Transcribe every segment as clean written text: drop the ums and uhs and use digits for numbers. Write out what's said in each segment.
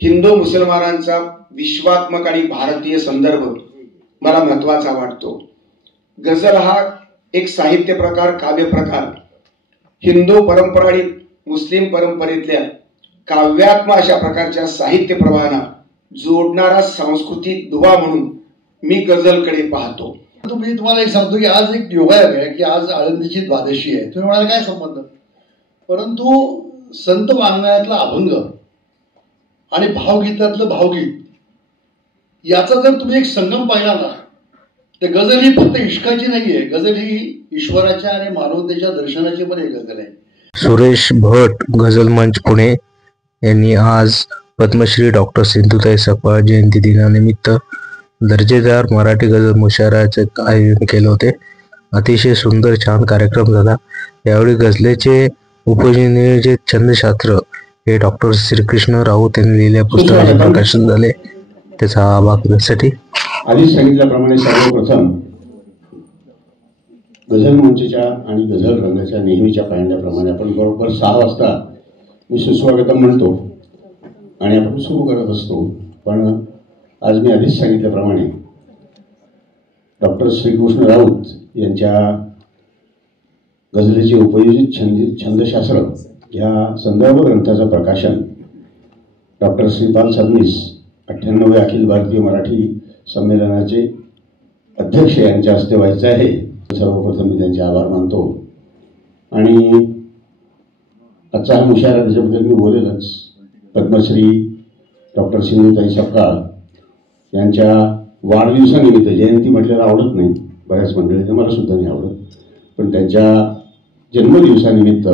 हिंदू मुसलमानांचा विश्वात्मक आणि भारतीय संदर्भ मला महत्वाचा वाटतो। गझल हा एक साहित्य प्रकार, काव्य प्रकार हिंदू परंपरा आणि मुस्लिम परंपरेतल्या काव्यात्मक अशा प्रकारच्या साहित्य प्रवाहांना जोडणारा सांस्कृतिक दुवा म्हणून मी गझलकडे पाहतो। मी तुम्हाला एक सांगतो की आज एक योगायोग आहे की आज आळंदीची द्वादशी आहे। तुम्ही म्हणाला काय संबंध, परंतु संत वाङ्मयातला अभंग आणि भावगीतातलं भावगीत याचा जर तुम्ही एक संगम पाहिला ना, तर गझल ही फक्त इश्काची नाहीये, गझल ही ईश्वराच्या आणि मानवतेच्या दर्शनाची पण एक गझल आहे। सुरेश भट गझल मंच पुणे यांनी आज पद्मश्री डॉक्टर सिंधुताई सपकाळ जयंती दिनानिमित्त दर्जेदार मराठी गझल मुशायराचे आयोजन केले होते। अतिशय सुंदर छान कार्यक्रम झाला। यावेळी गझलेचे उपनियोजित छंदशास्त्र हे डॉक्टर श्रीकृष्ण राऊत यांनी लिहिलेल्या पुस्तकाचे प्रकाशन झाले। त्याचा आभार करण्यासाठी आधीच सांगितल्याप्रमाणे सर्वप्रथम गझल मंचच्या आणि गझल रंगाच्या नेहमीच्या पायंड्याप्रमाणे आपण बरोबर 6 वाजता मी सुस्वागतम म्हणतो आणि आपण सुरू करत असतो। पण आज मी आधीच सांगितल्याप्रमाणे डॉक्टर श्रीकृष्ण राऊत यांच्या गझलेचे उपयोजित छंदशास्त्र या संदर्भ ग्रंथाचं प्रकाशन डॉक्टर श्रीपाल सबनीस 98व्या अखिल भारतीय मराठी संमेलनाचे अध्यक्ष यांच्या हस्ते व्हायचं आहे। सर्वप्रथम मी त्यांचे आभार मानतो आणि आजचा हा मुशायरा त्याच्याबद्दल मी बोलेलच। पद्मश्री डॉक्टर सिंधुताई सपकाळ यांच्या वाढदिवसानिमित्त, जयंती म्हटल्याला आवडत नाही बऱ्याच मंडळींना, मला सुद्धा नाही आवडत, पण त्यांच्या जन्मदिवसानिमित्त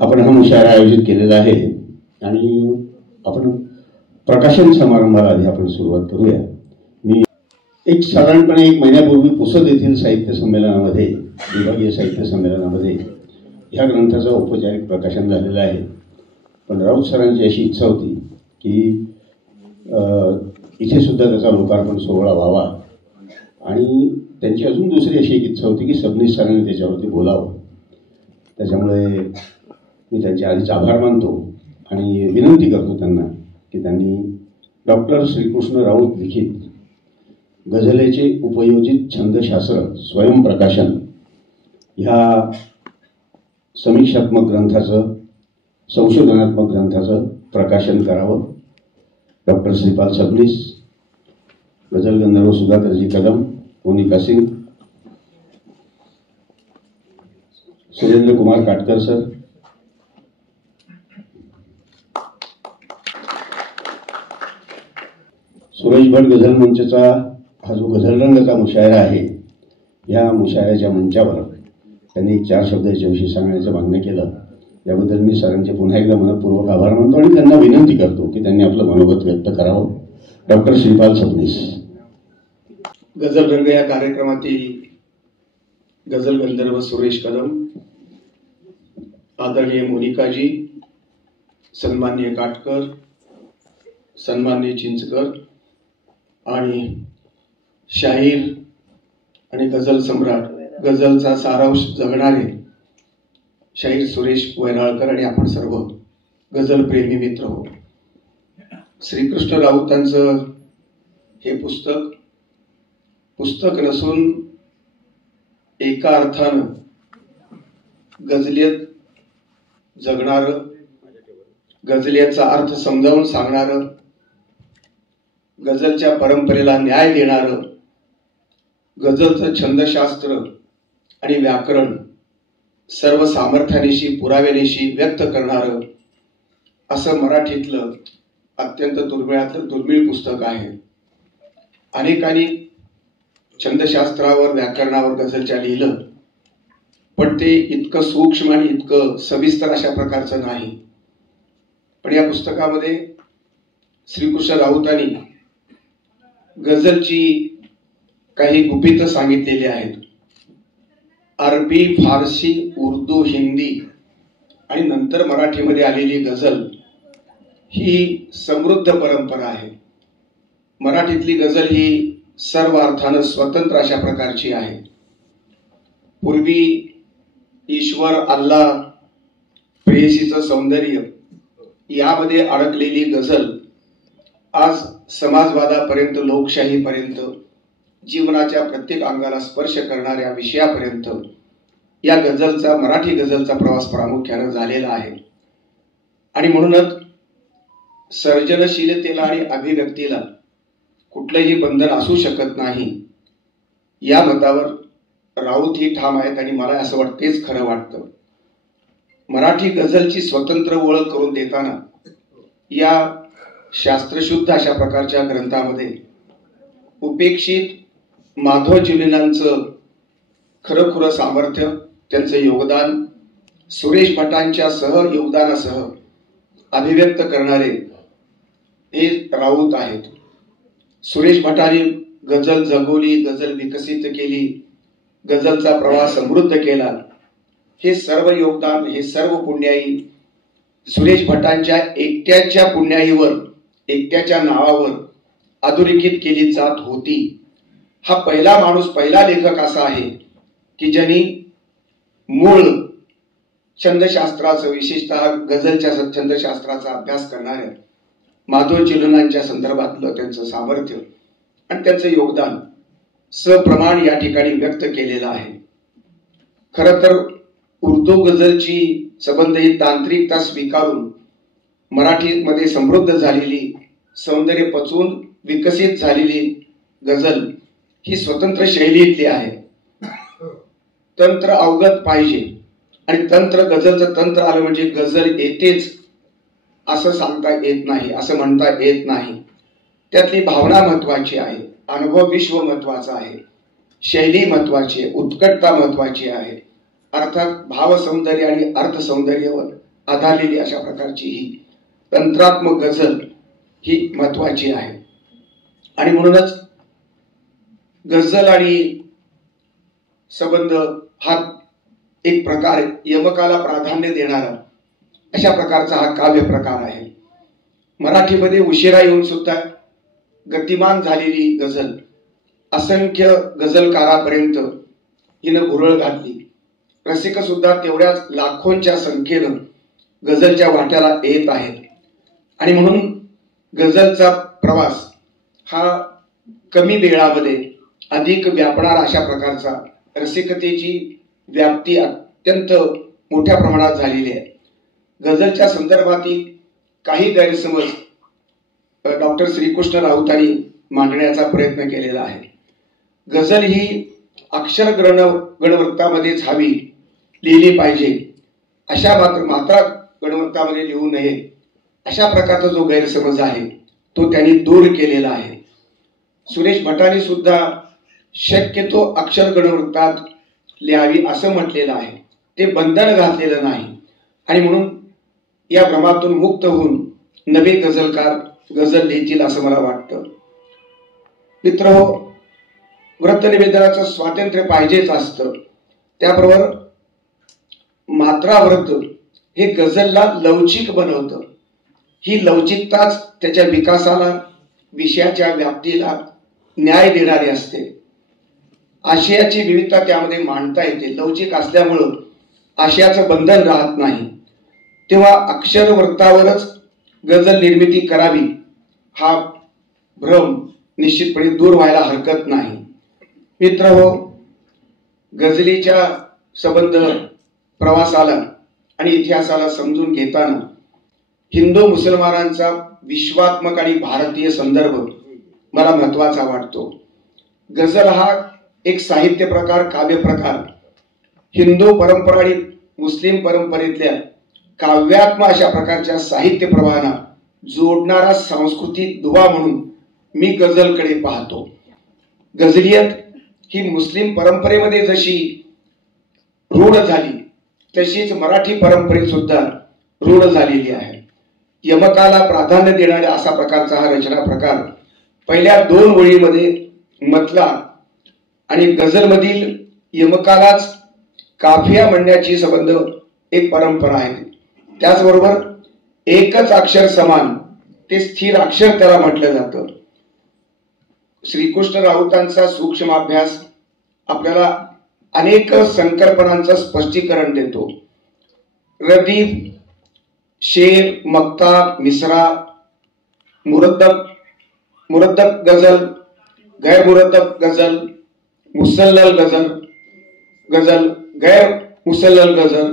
आपण हा मुशायरा आयोजित केलेला आहे आणि आपण प्रकाशन समारंभाला आधी आपण सुरुवात करूया। मी साधारणपणे 1 महिन्यापूर्वी पुसद येथील साहित्य संमेलनामध्ये, विभागीय साहित्य संमेलनामध्ये ह्या ग्रंथाचं औपचारिक प्रकाशन झालेलं आहे। पण राऊत सरांची अशी इच्छा होती की इथे सुद्धा त्याचा लोकार्पण सोहळा व्हावा आणि त्यांची अजून दुसरी अशी एक इच्छा होती की सबनीस सरांनी त्याच्यावरती बोलावं। त्याच्यामुळे मी त्यांचे आधीच आभार मानतो आणि विनंती करतो त्यांना की त्यांनी डॉक्टर श्रीकृष्ण राऊत लिखित गझलेचे उपयोजित छंदशास्त्र स्वयंप्रकाशन ह्या समीक्षात्मक ग्रंथाचं, संशोधनात्मक ग्रंथाचं प्रकाशन करावं। डॉक्टर श्रीपाल सबनीस, गझल गंधर्व सुधाकरजी कदम, मोनिका सिंग, सुरेंद्र कुमार काटकर सर, सुरेश भट गझल मंचचा हा जो गझल रंगाचा मुशायरा आहे, या मुशायऱ्याच्या मंचावर त्यांनी 4 शब्द याच्याविषयी सांगण्याचं मागणं केलं। याबद्दल मी सरांचे पुन्हा एकदा मनपूर्वक आभार मानतो आणि त्यांना विनंती करतो की त्यांनी आपलं मनोगत व्यक्त करावं। डॉक्टर श्रीपाल सबनीस। गझल रंग या कार्यक्रमातील गझल गंधर्व सुरेश कदम, आदरणीय मोनिकाजी, सन्माननीय काटकर, सन्माननीय चिंचकर आणि शाहीर आणि गझल सम्राट, गझलचा सारांश जगणारे शाहीर सुरेश वैराळकर आणि आपण सर्व गझल प्रेमी मित्र हो। श्रीकृष्ण राऊतांचं हे पुस्तक नसून एका अर्थानं गझलेत जगणारं, गझलेचा अर्थ समजावून सांगणारं, गझलच्या परंपरेला न्याय देणारं, गझलचं छंदशास्त्र आणि व्याकरण सर्व सामर्थ्यानिशी, पुराव्यानिशी व्यक्त करणारं असं मराठीतलं अत्यंत दुर्मिळातलं दुर्मिळ पुस्तक आहे। अनेकांनी छंदशास्त्रावर, व्याकरणावर गझलच्या लिहिलं, पण ते इतकं सूक्ष्म आणि इतकं सविस्तर अशा प्रकारचं नाही। पण या पुस्तकामध्ये श्रीकृष्ण राऊतांनी गझलची काही गुपितं सांगितलेली आहेत। अरबी, फारसी, उर्दू, हिंदी आणि नंतर मराठीमध्ये आलेली गझल ही समृद्ध परंपरा आहे। मराठीतली गझल ही सर्व अर्थानं स्वतंत्र अशा प्रकारची आहे। पूर्वी ईश्वर, अल्लाह, प्रेयसीचं सौंदर्य यामध्ये अडकलेली गझल आज समाजवादापर्यंत, लोकशाहीपर्यंत, जीवनाच्या प्रत्येक अंगाला स्पर्श करणाऱ्या विषयापर्यंत या गझलचा, मराठी गझलचा प्रवास प्रामुख्याने झालेला आहे. आणि म्हणूनच सर्जनशीलतेला आणि अभिव्यक्तीला कुठलंही बंधन असू शकत नाही या मतावर राऊत ही ठाम आहेत. आणि मला असं वाटतं तेच खरं वाटतं. मराठी गझलची स्वतंत्र ओळख करून देताना या शास्त्रशुद्ध अशा प्रकारच्या ग्रंथामध्ये उपेक्षित माधव चिलिनांचं खरं सामर्थ्य, त्यांचं योगदान, सुरेश भटांच्या योगदानासह अभिव्यक्त करणारे हे राऊत आहेत. सुरेश भटांनी गझल जगवली, गझल विकसित केली, गझलचा प्रवास समृद्ध केला. हे सर्व योगदान, हे सर्व पुण्याई सुरेश भटांच्या एकट्याच्या पुण्याईवर, एकट्याच्या नावावर अधोरेखित केली जात होती. हा पहिला माणूस, पहिला लेखक असा आहे की ज्यांनी मूळ छंदशास्त्राचं, विशेषतः गझलच्या छंदशास्त्राचा अभ्यास करणाऱ्या माधव चिलिनांच्या संदर्भातलं त्यांचं सामर्थ्य आणि त्यांचं योगदान सप्रमाण या ठिकाणी व्यक्त केलेलं आहे. खरं तर उर्दू गझलची संबंध ही तांत्रिकता स्वीकारून मराठीमध्ये समृद्ध झालेली, सौंदर्य पचवून विकसित झालेली गझल ही स्वतंत्र शैलीतली आहे. तंत्र अवगत पाहिजे आणि गझलचं तंत्र आलं म्हणजे गझल येतेच असं सांगता येत नाही, असं म्हणता येत नाही. त्यातली भावना महत्वाची आहे, अनुभव विश्व महत्वाचा आहे, शैली महत्वाची आहे, उत्कटता महत्वाची आहे. अर्थात भाव सौंदर्य आणि अर्थ सौंदर्यावर आधारलेली अशा प्रकारची ही तंत्रात्मक गझल ही महत्वाची आहे. आणि म्हणूनच गझल आणि संबंध हा एक प्रकार यमकाला प्राधान्य देणारा अशा प्रकारचा हा काव्य प्रकार आहे. मराठीमध्ये उशिरा येऊन सुद्धा गतिमान झालेली गझल असंख्य गझलकारापर्यंत हिनं भुरळ घातली. रसिक सुद्धा तेवढ्याच लाखोंच्या संख्येनं गझलच्या वाट्याला येत आहेत. आणि म्हणून गझलचा प्रवास हा कमी वेळामध्ये अधिक व्यापणारा अशा प्रकारचा, रसिकतेची व्याप्ती अत्यंत मोठ्या प्रमाणात झालेली आहे. गझलच्या संदर्भातील काही गैरसमज डॉक्टर श्रीकृष्ण राऊतांनी मांडण्याचा प्रयत्न केलेला आहे. गझल ही अक्षर गणवृत्तामध्येच हवी, लिहिली पाहिजे, अशा मात्रा गणवृत्तामध्ये लिहू नये, अशा प्रकारचा जो गैरसमज आहे तो त्यांनी दूर केलेला आहे. सुरेश भटांनी सुद्धा शक्यतो अक्षर गणवृत्तात लिहावी असं म्हटलेलं आहे. ते बंधन घातलेलं नाही. आणि म्हणून या भ्रमातून मुक्त होऊन नवे गझलकार गझल लिहितील असं मला वाटतं. मित्रहो, व्रतनिवेदनाचं स्वातंत्र्य पाहिजेच असतं. त्याबरोबर मात्राव्रत हे गझलला लवचिक बनवतं. ही लवचिकताच त्याच्या विकासाला, विषयाच्या व्याप्तीला न्याय देणारी असते. आशयाची विविधता त्यामध्ये मांडता येते. लवचिक असल्यामुळं आशयाचं बंधन राहत नाही. तेव्हा अक्षरवृत्तावरच गझल निर्मिती करावी हा भ्रम निश्चितपणे दूर व्हायला हरकत नाही. मित्रहो, गझलीच्या संबंध प्रवासाला आणि इतिहासाला समजून घेताना हिंदू मुसलमानांचा विश्वात्मक आणि भारतीय संदर्भ मला महत्वाचा वाटतो. गझल हा एक साहित्य प्रकार, काव्य प्रकार हिंदू परंपरा आणि मुस्लिम परंपरेतल्या काव्यात्म अशा प्रकारच्या साहित्य प्रवाहांना जोडणारा सांस्कृतिक दुवा म्हणून मी गझलकडे पाहतो. गझलियत ही मुस्लिम परंपरेमध्ये जशी रूढ झाली तशीच मराठी परंपरेत सुद्धा रूढ झालेली आहे. यमकाला प्राधान्य देणाऱ्या असा प्रकारचा हा रचना प्रकार पहिल्या 2 ओळीमध्ये म्हटला. आणि गझलमधील यमकालाच काफिया म्हणण्याची संबंध एक परंपरा आहे. त्याचबरोबर एकच अक्षर समान ते स्थिर अक्षर त्याला म्हटलं जातं. श्रीकृष्ण राऊतांचा सूक्ष्म अभ्यास आपल्याला अनेक संकल्पनांचं स्पष्टीकरण देतो. रदीफ, शेर, मक्ता, मिसरा, मुरद्दक गजल, गैर मुरद्दक गजल, मुसल्लल गजल, गैर मुसल्लल गजल,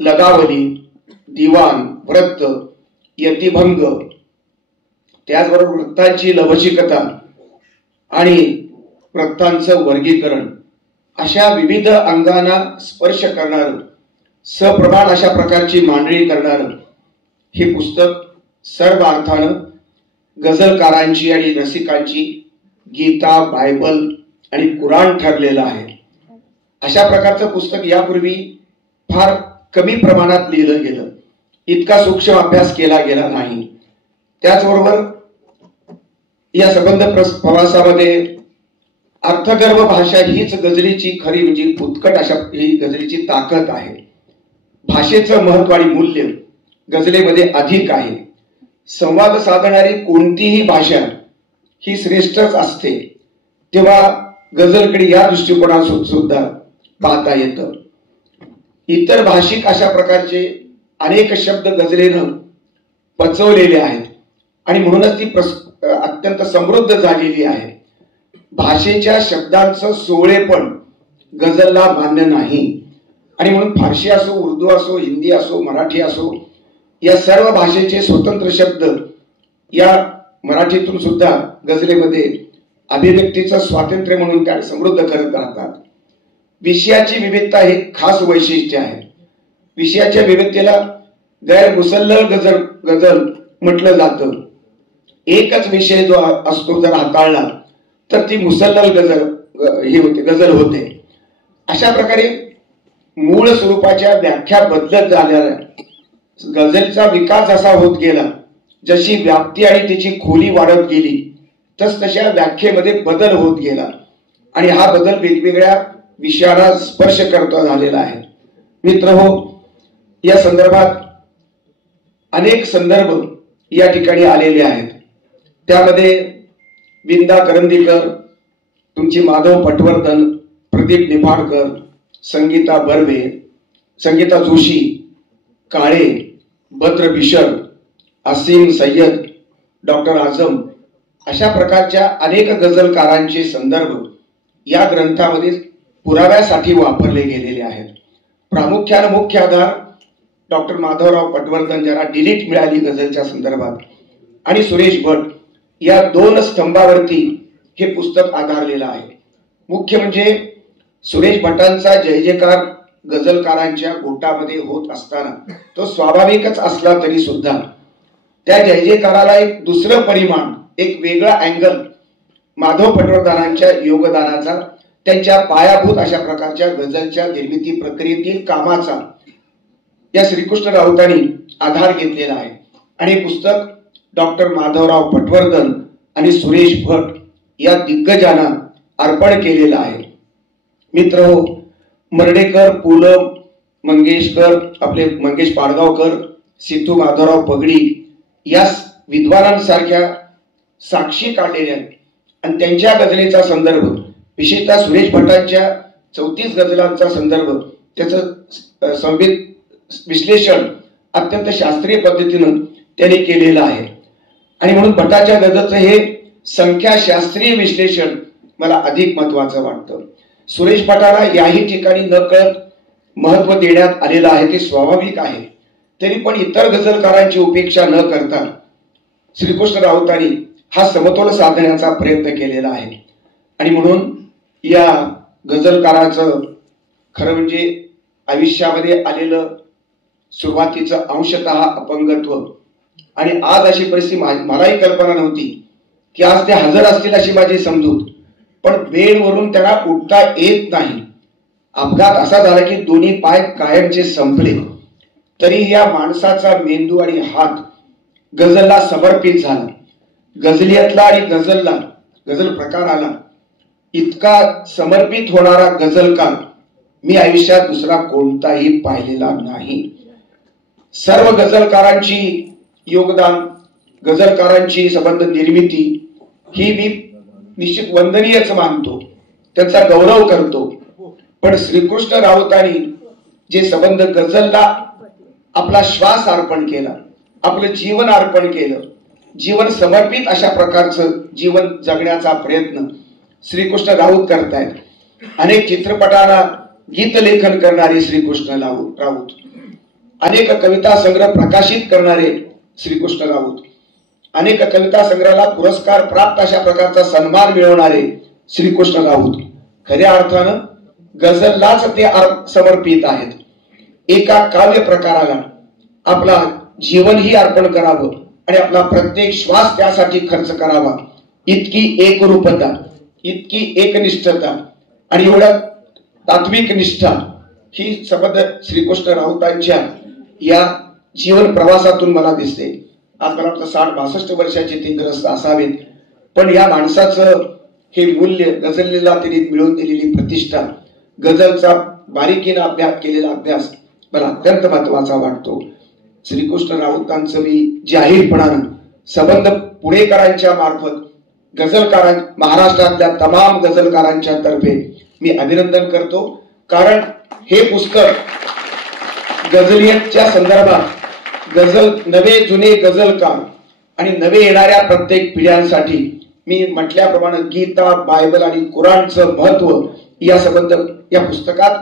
लगावली, दिवान, व्रत, यतिभंग, त्याचबरोबर वृत्तांची लवचिकता आणि वृत्तांचं वर्गीकरण अशा विविध अंगांना स्पर्श करणार सप्रमाण अशा प्रकारची मांडणी करणार हे पुस्तक सर्व अर्थानं गझलकारांची आणि रसिकांची गीता, बायबल आणि कुराण ठरलेलं आहे. अशा प्रकारचं पुस्तक यापूर्वी फार कमी प्रमाणात लिहिलं गेलं, इतका सूक्ष्म अभ्यास केला गेला नाही. त्याचबरोबर या संबंध प्रवासामध्ये अर्थगर्भ भाषा हीच गझलीची खरी म्हणजे उत्कट अशा ही गझलीची ताकद आहे. भाषेचं महत्व आणि मूल्य गझलेमध्ये अधिक आहे. संवाद साधणारी कोणतीही भाषा ही श्रेष्ठच असते, तेव्हा गझलकडे या दृष्टिकोनातून सुद्धा पाहता येतं. इतर भाषिक अशा प्रकारचे अनेक शब्द गझलेनं पचवलेले आहेत आणि म्हणूनच ती अत्यंत समृद्ध झालेली आहे. भाषेच्या शब्दांचं सोहळेपण गझलला मान्य नाही आणि म्हणून फारसी असो, उर्दू असो, हिंदी असो, मराठी असो, या सर्व भाषेचे स्वतंत्र शब्द या मराठीतून सुद्धा गझलेमध्ये अभिव्यक्तीचं स्वातंत्र्य म्हणून त्या समृद्ध करत राहतात. विषयाची विविधता हे खास वैशिष्ट्य आहे. विषयाच्या विविधतेला गैर मुसल्लल गझल म्हटलं जातं. एकच विषय जो असतो जर हाताळला तर ती मुसल्लल गझल होते. अशा प्रकारे मूळ स्वरूपाच्या व्याख्या बदलत झालेल्या गझलचा विकास असा होत गेला, जशी व्याप्ती आणि तिची खोली वाढत गेली तशा व्याख्येमध्ये बदल होत गेला आणि हा बदल वेगवेगळ्या विषयाला स्पर्श करता झालेला आहे. मित्रहो, या संदर्भात अनेक संदर्भ या ठिकाणी आलेले आहेत. त्यामध्ये विंदा करंदीकर, तुमची माधव पटवर्धन, प्रदीप निफाडकर, संगीता बर्वे, संगीता जोशी, काळे, बद्र बिशर, असीम सय्यद, डॉक्टर आझम अशा प्रकारच्या अनेक गझलकारांचे संदर्भ या ग्रंथामध्ये पुराव्यासाठी वापरले गेलेले आहेत. प्रामुख्याने मुख्य आधार डॉक्टर माधवराव पटवर्धन ज्यांना डिलीट मिळाली गझलच्या संदर्भात आणि सुरेश भट या दोन स्तंभावरती हे पुस्तक आधारलेलं आहे. मुख्य म्हणजे सुरेश भटांचा जय जयकार गझलकारांच्या गोटामध्ये होत असताना तो स्वाभाविकच असला तरी सुद्धा त्या जय जयकाराला एक दुसरं परिमाण, एक वेगळा अँगल माधव पटवर्धनांच्या योगदानाचा, त्यांच्या पायाभूत अशा प्रकारच्या गझलच्या निर्मिती प्रक्रियेतील कामाचा या श्रीकृष्ण राऊतांनी आधार घेतलेला आहे आणि हे पुस्तक डॉक्टर माधवराव पटवर्धन आणि सुरेश भट या दिग्गजांना अर्पण केलेलं आहे. मित्रहो, मर्डेकर, पूलम, मंगेशकर, आपले मंगेश पाडगावकर, सिद्धू माधवराव पगडी या विद्वानांसारख्या साक्षी काढलेल्या आणि त्यांच्या गझलेचा संदर्भ, विशेषतः सुरेश भटांच्या 34 गझलांचा संदर्भ, त्याचं संवित विश्लेषण अत्यंत शास्त्रीय पद्धतीनं त्यांनी केलेलं आहे आणि म्हणून भटाच्या गझलचं हे संख्याशास्त्रीय विश्लेषण मला अधिक महत्वाचं वाटतं. सुरेश भटाला याही ठिकाणी नकळत महत्व देण्यात आलेलं आहे, ते स्वाभाविक आहे. तरी पण इतर गझलकारांची उपेक्षा न करता श्रीकृष्ण राऊतांनी हा समतोल साधण्याचा प्रयत्न केलेला आहे आणि म्हणून या गझलकाराचं खरं म्हणजे आयुष्यामध्ये आलेलं सुरुवातीचं अंशतः अपंगत्व आणि आज अशी परिस्थिती मलाही कल्पना नव्हती की आज ते हजर असतील अशी माझी समजूत, पण बेडवरून त्यांना उठता येत नाही. अपघात असा झाला की दोन्ही पाय कायमचे संपले, तरी या माणसाचा मेंदू आणि हात गझलला समर्पित झाला. गझलियतला आणि गझल प्रकाराला इतका समर्पित होणारा गझलकार मी आयुष्यात दुसरा कोणताही पाहिलेला नाही. सर्व गझलकारांची योगदान, गझलकारांची संबंध निर्मिती ही मी निश्चित वंदनीयच मानतो, त्यांचा गौरव करतो. पण श्रीकृष्ण राऊतांनी जे संबंध गझलला आपला श्वास अर्पण केला, आपलं जीवन अर्पण केलं, जीवन समर्पित अशा प्रकारचं जीवन जगण्याचा प्रयत्न श्रीकृष्ण राऊत करतायत. अनेक चित्रपटाला गीत लेखन करणारे श्रीकृष्ण राऊत, अनेक कविता संग्रह प्रकाशित करणारे श्रीकृष्ण राऊत, अनेक कविता संग्रहाला पुरस्कार प्राप्त अशा प्रकारचा सन्मान मिळवणारे श्रीकृष्ण राऊत खऱ्या अर्थानं गझललाच ते समर्पित आहेत. एका काव्य प्रकाराला आपला जीवनही अर्पण करावं आणि आपला प्रत्येक श्वास त्यासाठी खर्च करावा. इतकी एकरूपता, इतकी एकनिष्ठता आणि एवढ्या तात्विक निष्ठा ही सबंध श्रीकृष्ण राऊतांच्या या जीवन प्रवासातून मला दिसते. आज मला वाटतं 60-62 वर्षाचे ते ग्रस्त असावेत, पण या माणसाचं हे मूल्य, गझलला त्यांनी मिळवून दिलेली प्रतिष्ठा, गझलचा बारीकीनं अभ्यास केलेला अभ्यास मला अत्यंत महत्वाचा वाटतो. श्रीकृष्ण राऊतांचं मी जाहीरपणानं सबंध पुणेकरांच्या मार्फत महाराष्ट्रातल्या तमाम गझलकारांच्या तर्फे मी अभिनंदन करतो. कारण हे पुस्तक गझलियतच्या संदर्भात गझल, नवे जुने गझलकार आणि नवे येणाऱ्या प्रत्येक पिढ्यांसाठी मी म्हटल्याप्रमाणे गीता, बायबल आणि कुराणचं महत्व या संबंध या पुस्तकात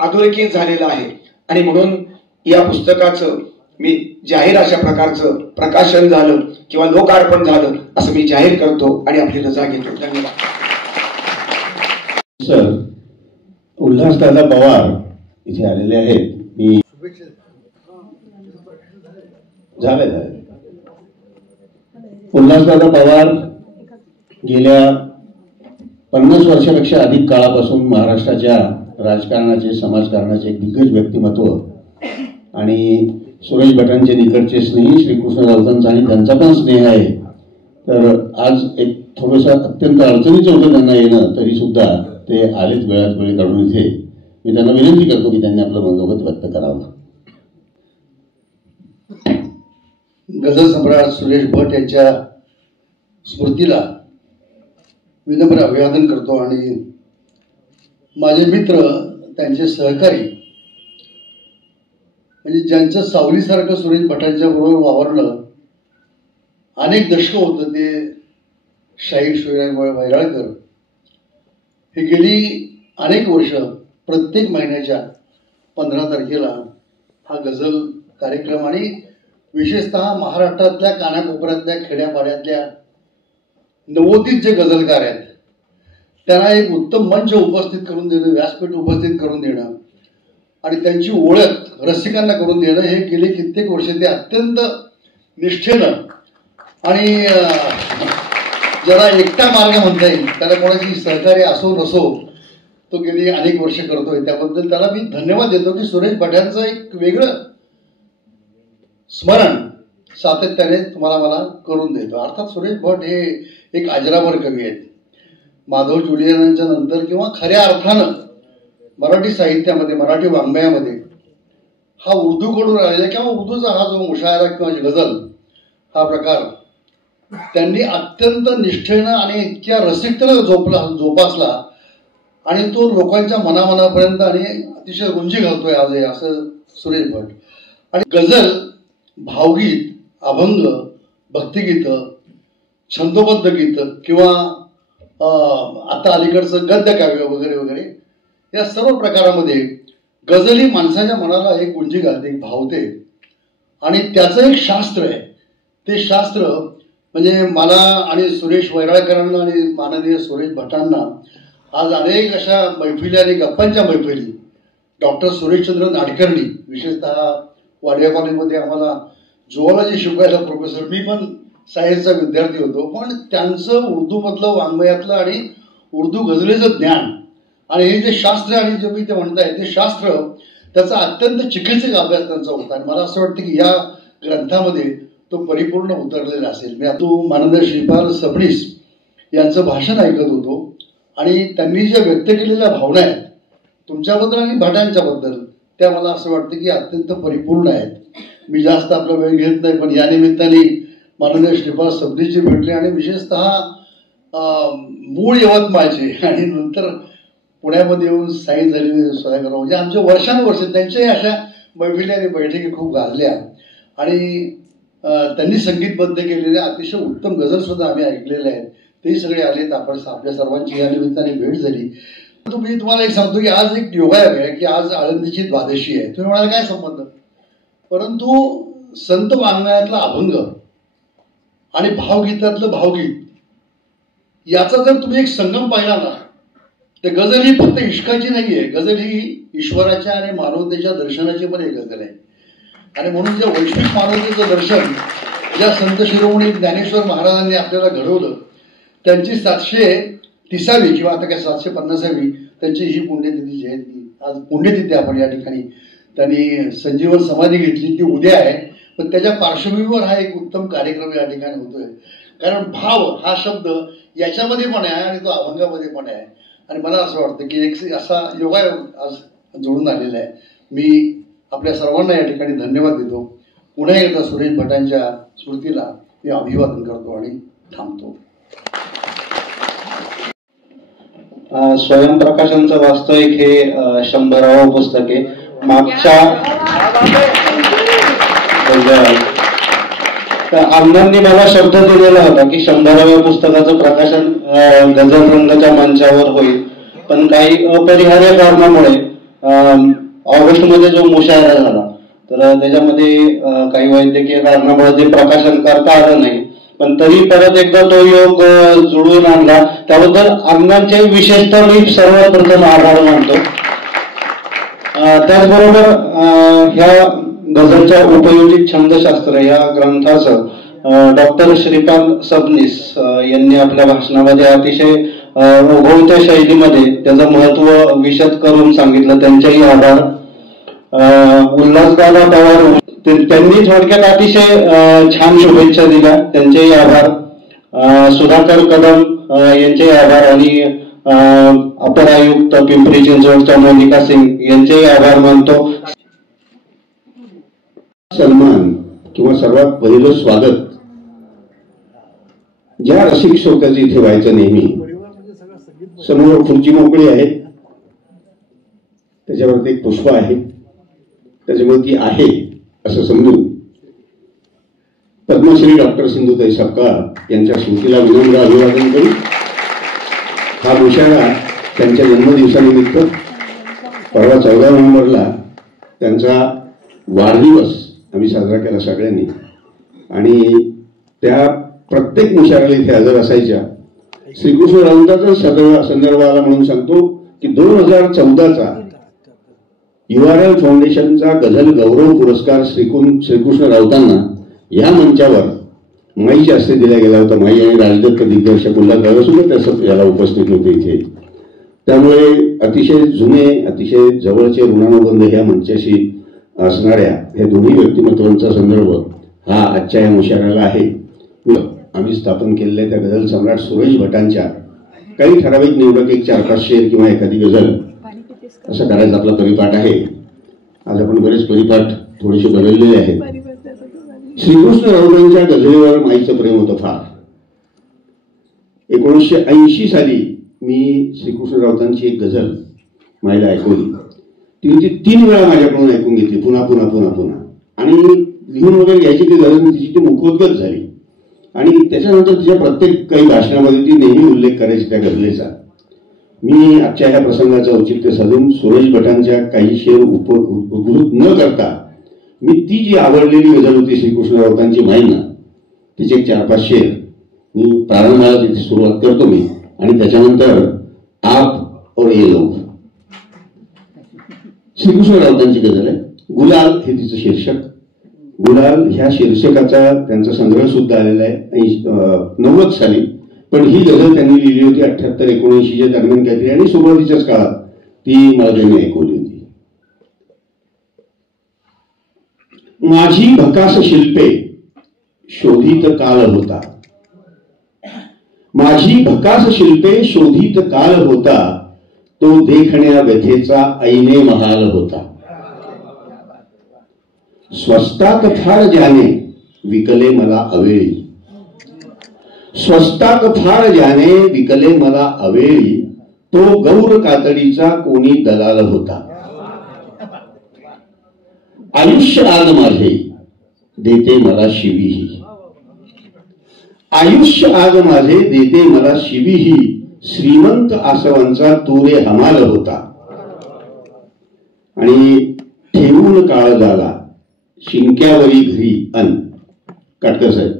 अधोरेखित झालेलं आहे आणि म्हणून या पुस्तकाचं मी जाहीर अशा प्रकारचं प्रकाशन झालं किंवा लोकार्पण झालं असं मी जाहीर करतो आणि आपली रजा घेतो. धन्यवाद. सर, उल्हासदादा पवार इथे आलेले आहेत. मी झालं उल्हासदादा पवार गेल्या 50 वर्षापेक्षा अधिक काळापासून महाराष्ट्राच्या राजकारणाचे, समाजकारणाचे एक दिग्गज व्यक्तिमत्व आणि सुरेश भटांचे निकटचे स्नेही श्रीकृष्ण राऊतांचा आणि त्यांचा पण स्नेह आहे. तर आज एक थोडंसं अत्यंत अडचणीचं होतं त्यांना येणं, तरी सुद्धा ते आलेच वेळात वेळ काढून इथे. मी त्यांना विनंती करतो की त्यांनी आपलं मनोगत व्यक्त करावं. गझल सम्राट सुरेश भट यांच्या स्मृतीला विनम्र अभिवादन करतो आणि माझे मित्र, त्यांचे सहकारी, म्हणजे ज्यांचं सावलीसारखं सुरेश भटांच्या बरोबर वावरणं अनेक दशकं होतं, ते शाहीर शिवराय वैराळकर हे गेली अनेक वर्ष प्रत्येक महिन्याच्या 15 तारखेला हा गझल कार्यक्रम आणि विशेषतः महाराष्ट्रातल्या कानाकोपऱ्यातल्या खेड्यापाड्यातल्या 90 जे गझलकार आहेत त्यांना एक उत्तम मंच उपस्थित करून देणं, व्यासपीठ उपस्थित करून देणं आणि त्यांची ओळख रसिकांना करून देणं हे गेले कित्येक वर्ष ते अत्यंत निष्ठेनं आणि जरा एकटा मार्ग म्हणता येईल, त्याला कोणाची सहकार्य असो नसो तो गेली अनेक वर्ष करतोय. त्याबद्दल त्याला मी धन्यवाद देतो की सुरेश भटांचं एक वेगळं स्मरण सातत्याने तुम्हाला मला करून देतो. अर्थात सुरेश भट हे एक अजरामर कवी आहेत. माधव जुलियनांच्या नंतर किंवा खऱ्या अर्थानं मराठी साहित्यामध्ये, मराठी वाङ्मयामध्ये हा उर्दूकडून आलेला किंवा उर्दूचा हा जो मुशायरा किंवा गझल हा प्रकार त्यांनी अत्यंत निष्ठेनं आणि इतक्या रसिकतेनं जोपासला आणि तो लोकांच्या मनामनापर्यंत आणि अतिशय रुंजी घालतोय आज असं सुरेश भट. आणि गझल, भावगीत, अभंग, भक्तिगीतं, छंदोबद्ध गीतं किंवा आता अलीकडचं गद्यकाव्य वगैरे वगैरे या सर्व प्रकारामध्ये गझल ही माणसाच्या मनाला एक गुंजी घालते, एक भावते आणि त्याचं एक शास्त्र आहे. ते शास्त्र म्हणजे मला आणि सुरेश वैराळकरांना आणि माननीय सुरेश भटांना आज अनेक अशा मैफिली आणि गप्पांच्या मैफिली डॉक्टर सुरेशचंद्र नाडकर्णी, विशेषतः वाडिया कॉलेजमध्ये आम्हाला झुऑलॉजी शिकवायला प्रोफेसर, मी पण सायन्सचा विद्यार्थी होतो, पण त्यांचं उर्दूमधलं वाङ्मयातलं आणि उर्दू गझलेचं ज्ञान आणि हे जे शास्त्र आणि जे मी ते म्हणताय ते शास्त्र त्याचा अत्यंत चिकित्सक अभ्यास त्यांचा होता आणि मला असं वाटतं की या ग्रंथामध्ये तो परिपूर्ण उतरलेला असेल. मी आता माननीय श्रीपाल सबनीस यांचं भाषण ऐकत होतो आणि त्यांनी ज्या व्यक्त केलेल्या भावना आहेत तुमच्याबद्दल आणि भटांच्याबद्दल त्या मला असं वाटतं की अत्यंत परिपूर्ण आहेत. मी जास्त आपला वेळ घेत नाही, पण या निमित्ताने माननीय श्रीपाल सबनीसजी भेटले आणि विशेषतः मूळ यवतमाळचे आणि नंतर पुण्यामध्ये येऊन स्थायिक झालेले सुधाकर, म्हणजे आमच्या वर्षानुवर्ष त्यांच्याही अशा मैफिली आणि बैठकी खूप गाजल्या आणि त्यांनी संगीतबद्ध केलेले अतिशय उत्तम गझल सुद्धा आम्ही ऐकलेले आहेत. ते सगळे आलेत. आपल्या सर्वांची या निमित्ताने भेट झाली. मी तुम्हाला एक सांगतो की आज एक योगायोग आहे की आज आळंदीची द्वादशी आहे. तुम्ही म्हणाला काय संबंध, परंतु संत वाङ्मयातला अभंग आणि भावगीतातलं भावगीत याचा जर तुम्ही एक संगम पाहिला ना, तर गझल ही फक्त इश्काची नाही आहे. गझल ही ईश्वराच्या आणि मानवतेच्या दर्शनाची पण एक गझल आहे. आणि म्हणून जे वैश्विक मानवतेचं दर्शन ज्या संत शिरोमणी ज्ञानेश्वर महाराजांनी आपल्याला घडवलं, त्यांची 730वी किंवा आता काय 750वी त्यांची ही पुण्यतिथी जयंती, आज पुण्यतिथी आपण या ठिकाणी त्यांनी संजीवन समाधी घेतली ती उद्या आहे. पण त्याच्या पार्श्वभूमीवर हा एक उत्तम कार्यक्रम या ठिकाणी होतोय. कारण भाव हा शब्द याच्यामध्ये पण आहे आणि तो अभंगामध्ये पण आहे. आणि मला असं वाटतं की एक असा योगायोग आज जोडून आलेला आहे. मी आपल्या सर्वांना या ठिकाणी धन्यवाद देतो. पुन्हा एकदा सुरेश भटांच्या स्मृतीला मी अभिवादन करतो आणि थांबतो. स्वयंप्रकाशांचं वास्तविक हे 100वे पुस्तक आहे. मागच्या आमदारांनी मला शब्द दिलेला होता की 100व्या पुस्तकाचं प्रकाशन गझल रंगाच्या मंचावर होईल, पण काही अपरिहार्य कारणामुळे ऑगस्टमध्ये जो मुशायरा झाला तर त्याच्यामध्ये काही वैद्यकीय कारणामुळे ते प्रकाशन करता आलं नाही. पण तरी परत एकदा तो योग जुळवून आणला, त्याबद्दल अण्णांचे विशेषतः मी सर्वात प्रथम आभार मानतो. त्याचबरोबर ह्या गझलच्या उपयोजित छंदशास्त्र या ग्रंथाचं डॉक्टर श्रीपाल सबनीस यांनी आपल्या भाषणामध्ये अतिशय ओघवत्या शैलीमध्ये त्याचं महत्व विशद करून सांगितलं. त्यांचेही आभार. उल्हासदादा पवार त्यांनी थोडक्यात अतिशय छान शुभेच्छा दिल्या, त्यांचेही आभार. सुधाकर कदम यांचे आभार आणि अपर आयुक्त पिंपरी चिंचवडच्या मोनिका सिंग यांचेही आभार मानतो. सन्मान किंवा सर्वात पहिलं स्वागत ज्या रसिक श्रोत्याचं इथे व्हायचं नेहमी. समोर खुर्ची मोकळी आहे, त्याच्यावरती एक पुष्प आहे, त्याच्यामुळे ती आहे असं समजून पद्मश्री डॉक्टर सिंधुताई सपकाळ यांच्या स्मृतीला विनम्र अभिवादन करू. हा मुशायरा त्यांच्या जन्मदिवसानिमित्त परवा 14 नोव्हेंबरला त्यांचा वाढदिवस आम्ही साजरा केला सगळ्यांनी. आणि त्या प्रत्येक मुशायराला इथे हजर असायच्या. श्रीकृष्ण राऊताचा संदर्भ आला म्हणून सांगतो की 2014चा URL फाउंडेशनचा गझल गौरव पुरस्कार श्रीकृष्ण राऊतांना या मंचावर माईच्या हस्ते दिला गेला होता. माई आणि राजदत्त दिग्दर्शक उल्हासदादा सुद्धा त्यास याला उपस्थित होते इथे. त्यामुळे अतिशय जुने अतिशय जवळचे ऋणानुबंध ह्या मंचाशी असणाऱ्या हे दोन्ही व्यक्तिमत्वांचा संदर्भ हा आजच्या या मुशायराला आहे. आम्ही स्थापन केलेल्या त्या गझल सम्राट सुरेश भटांच्या काही ठराविक निवडक एक 4-5 शेर किंवा एखादी गझल असं करायचा आपला परिपाठ आहे. आज आपण बरेच परिपाठ थोडेसे बदललेले आहेत. श्रीकृष्ण राऊतांच्या गझलेवर माईचं प्रेम होतं फार. 1980 साली मी श्रीकृष्ण राऊतांची एक गझल माईला ऐकवली. तिने ती 3 वेळा माझ्याकडून ऐकून घेतली, पुन्हा पुन्हा पुन्हा पुन्हा. आणि लिहून वगैरे घ्यायची ती गझल, तिची ती मुखोद्गत झाली. आणि त्याच्यानंतर तिच्या प्रत्येक काही भाषणामध्ये ती नेहमी उल्लेख करायची त्या गझलेचा. मी आजच्या ह्या प्रसंगाचं औचित्य साधून सुरेश भटांच्या काही शेर उद्धृत न करता मी ती जी आवडलेली गझल होती श्रीकृष्ण राऊतांची माईना, तिचे 4-5 शेर मी प्रारंभाला तिथे सुरुवात करतो मी. आणि त्याच्यानंतर आप और ये लोग श्रीकृष्ण राऊतांची गझल आहे. गुलाल हे तिचं शीर्षक. गुलाल ह्या शीर्षकाचा त्यांचा संग्रह सुद्धा आलेला आहे 90 साली. पण ही गझल त्यांनी लिहिली होती 78-79 दरम्यान काहीतरी, आणि सुरुवातीच्याच काळात ती मला त्यांनी ऐकवली होती. माझी भकास शिल्पे शोधित काल होता, माझी भकास शिल्पे शोधित काल होता, तो देखण्या व्यथेचा ऐने महाल होता. स्वस्तात फार ज्याने विकले मला अवेळी, स्वस्तात फार ज्याने विकले मला अवेळी, तो गौर कातडीचा कोणी दलाल होता. आयुष्य आज माझे देते मला शिवीही. आयुष्य आज माझे देते मला शिवीही, श्रीमंत आसवांचा तूरे हमाल होता. आणि ठेवून काळ झाला शिंक्यावरी घरी अन. काटकर साहेब,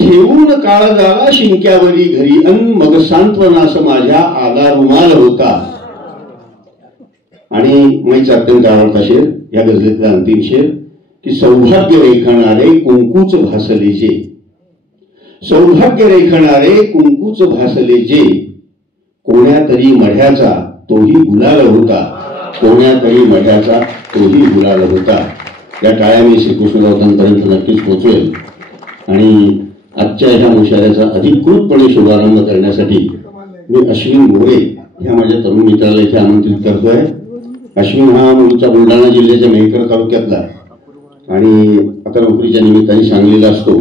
ठेवून काळ झाला शिंक्यावरी घरी अन, मग सांत्वनास माझ्या आला रुमाल होता. आणि माझा अत्यंत आवडता शेर, या गझलेतला अंतिम शेर, की सौभाग्य रेखणारे कुंकूच भासले जे, सौभाग्य रेखणारे कुंकूच भासले जे, कोण्या तरी मढ्याचा तोही गुलाल होता, कोण्या तरी मढ्याचा तोही गुलाल होता. या टाळ्या मी श्रीकृष्णरावतांपर्यंत नक्कीच पोहोचवेल. आणि आजच्या ह्या मुशाऱ्याचा अधिकृतपणे शुभारंभ करण्यासाठी मी अश्विन मोरे ह्या माझ्या तरुण मित्राला इथे आमंत्रित करतोय. अश्विन हा मूळचा बुलढाणा जिल्ह्याच्या मेहकर तालुक्यातला आणि आता नोकरीच्या निमित्ताने सांगलीला असतो.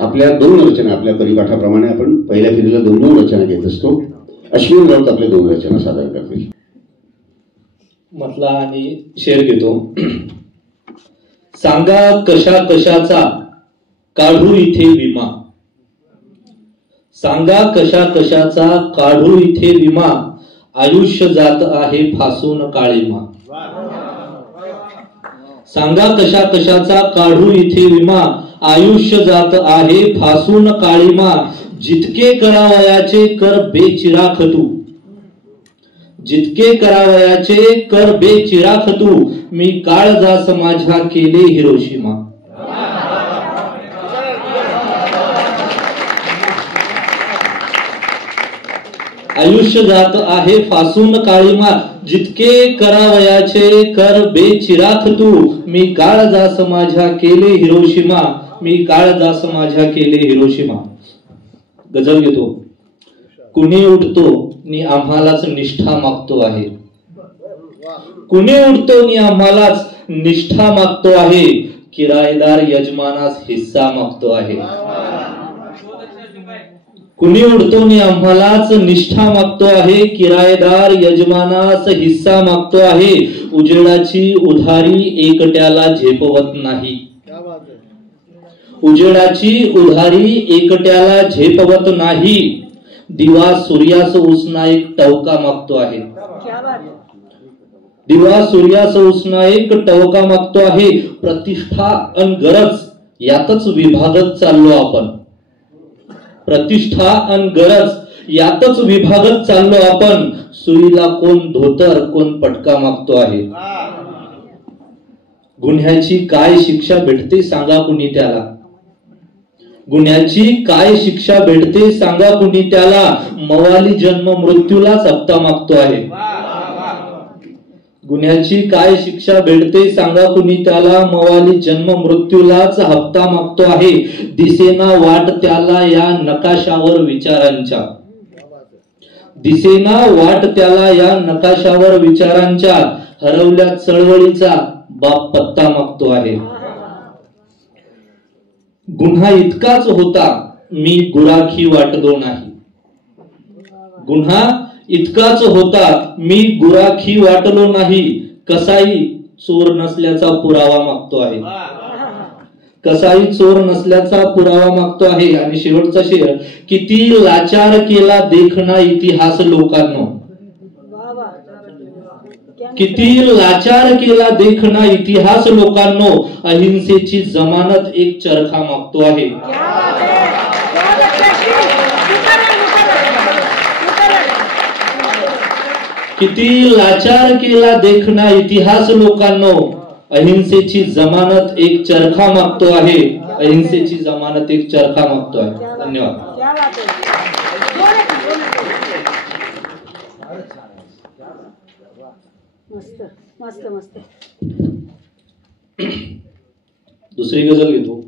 आपल्या 2 रचना, आपल्या परिपाठाप्रमाणे आपण पहिल्या फेरीला 2 रचना घेत असतो. अश्विन राऊत आपल्या 2 रचना सादर करतील. म्हटला आणि शेर घेतो. सांगा कशा कशाचा काढू इथे विमा, सांगा कशा कशाचा काढू इथे विमा, आयुष्य जात आहे फासून काळीमा. सांगा कशा कशाचा काढू इथे विमा, आयुष्य जात आहे फासून काळीमा. जितके करावयाचे कर बेचिराख तू, जितके करावयाचे कर बेचिराख तू, मी काळजास माझ्या केले हिरोशिमा. आयुष्य जात आहे फासून काळीमा, जितके करावयाचे कर बेचिराख तू, मी काळजास माझ्या केले हिरोशिमा, मी काळजास माझ्या केले हिरोशिमा. गझल घेतो. कुणी उठतो नि आम्हालाच निष्ठा मागतो आहे, कुणी उठतो नि आम्हालाच निष्ठा मागतो आहे, किरायेदार यजमानास हिस्सा मागतो आहे. कुणी उठतो नि आम्हालाच निष्ठा मागतो आहे, किरायेदार यजमानास हिस्सा मागतो आहे. उजेडाची उधारी एकट्याला झेपवत नाही, उजेडाची उधारी एकट्याला झेपवत नाही. दिवा सूर्यास उसना एक टवका मागतो आहे, दिवा सूर्यास उसना एक टवका मागतो आहे. प्रतिष्ठा अन गरज यातच विभागत चाललो आपण, प्रतिष्ठा अन गरज यातच विभागत चाललो आपण. सुईला कोण धोतर कोण पटका मागतो आहे. गुन्ह्याची काय शिक्षा भेटते सांगा कुणी त्याला, गुन्ह्याची काय शिक्षा भेटते सांगा कुणी त्याला. मवाली जन्म मृत्यूलाच हप्ता मागतो आहे, गुन्ह्याची काय शिक्षा भेटते सांगा कुणी त्याला. मवाली जन्म मृत्यूलाच हप्ता मागतो आहे. दिसेना वाट त्याला या नकाशावर विचारांच्या, दिसेना वाट त्याला या नकाशावर विचारांच्या. हरवल्या चळवळीचा बाप पत्ता मागतो आहे. गुन्हा इतकाच होता मी गुराखी वाटलो नाही, गुन्हा इतकाच होता मी गुराखी वाटलो नाही. कसाई चोर नसल्याचा पुरावा मागतो आहे, कसाई चोर नसल्याचा पुरावा मागतो आहे. आणि शेवटचा शेर. किती लाचार केला देखना इतिहास लोकांनो, किती लाचार केला देखना इतिहास लोकांनो. अहिंसेची जमानत एक चरखा मागतो आहे. किती लाचार केला देखना इतिहास लोकांनो. अहिंसेची जमानत एक चरखा मागतो आहे, अहिंसेची जमानत एक चरखा मागतो आहे. धन्यवाद. मस्त मस्त मस्त. दुसरी गझल घेतो.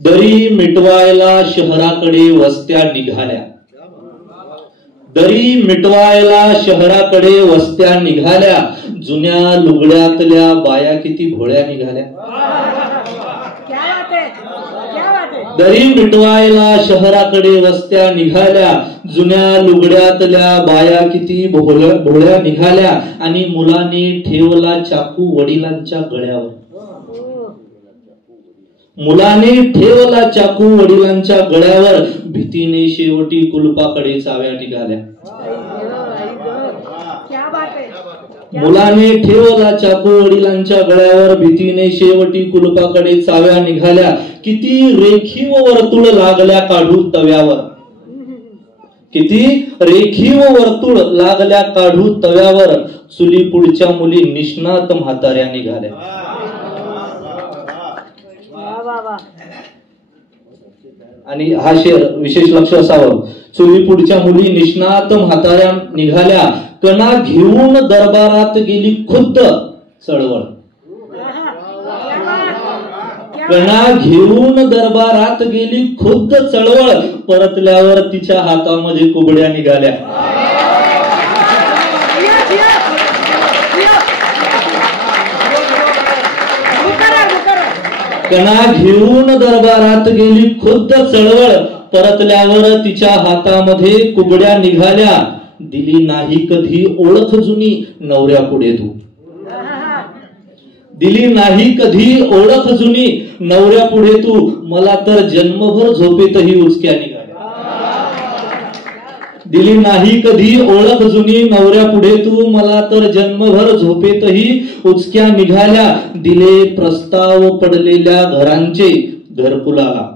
दरी मिटवायला शहराकडे वस्त्या निघाल्या, दरी मिटवायला शहराकडे वस्त्या निघाल्या. जुन्या लुगड्यातल्या बाया किती भोळ्या निघाल्या. दरी मिटवायला शहराकडे वस्त्या निघाल्या. जुन्या लुगड्यातल्या बाया किती भोळ्या निघाल्या. आणि मुलाने ठेवला चाकू वडिलांच्या गळ्यावर, मुलाने ठेवला चाकू वडिलांच्या गळ्यावर, भीतीने शेवटी कुलपाकडे चाव्या निघाल्या. मुलाने ठेवला चाकू वडिलांच्या गळ्यावर, भीतीने शेवटी कुलपाकडे चाव्या निघाल्या. किती रेखीव वर्तुळ लागल्या काढू तव्यावर, किती रेखीव वर्तुळ लागल्या काढू तव्यावर, चुली पुढच्या मुली निष्णात म्हाताऱ्या निघाल्या. आणि हा शेर विशेष लक्ष असावं. चुली पुढच्या मुली निष्णात म्हाताऱ्या निघाल्या, कणा घेऊन दरबारात गेली खुद्द चळवळ. कणा घेऊन दरबारात गेली खुद्द चळवळ, परतल्यावर तिच्या हातामध्ये कुबड्या निघाल्या. कणा घेऊन दरबारात गेली खुद्द चळवळ, परतल्यावर तिच्या हातामध्ये कुबड्या निघाल्या. दिली नाही कधी ओळख जुनी नवऱ्या पुढे तू, दिली नाही कधी ओळख जुनी नवऱ्या पुढे तू, मला तर जन्मभर झोपेतही उचक्या निघाल्या. दिली नाही कधी ओळख जुनी नवऱ्या पुढे तू, मला तर जन्मभर झोपेतही उचक्या निघाल्या. दिले प्रस्ताव पडलेल्या घरांचे घरकुलाला,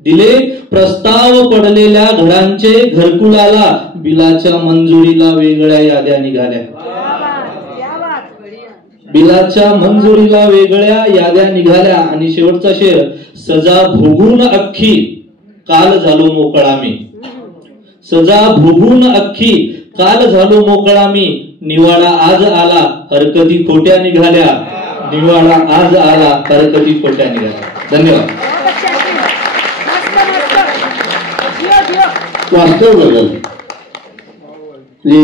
दिले प्रस्ताव पडलेल्या घरांचे घरकुलाला, बिलाच्या मंजुरीला वेगळ्या याद्या निघाल्या. बिलाच्या मंजुरीला वेगळ्या याद्या निघाल्या. आणि शेवटचा शेर, सजा भोगून अख्खी काल झालो मोकळा मी, सजा भोगून अख्खी काल झालो मोकळा मी, निवाडा आज आला हरकती खोट्या निघाल्या, निवाडा आज आला हरकती खोट्या निघाल्या. धन्यवाद. वास्तव गझल म्हणजे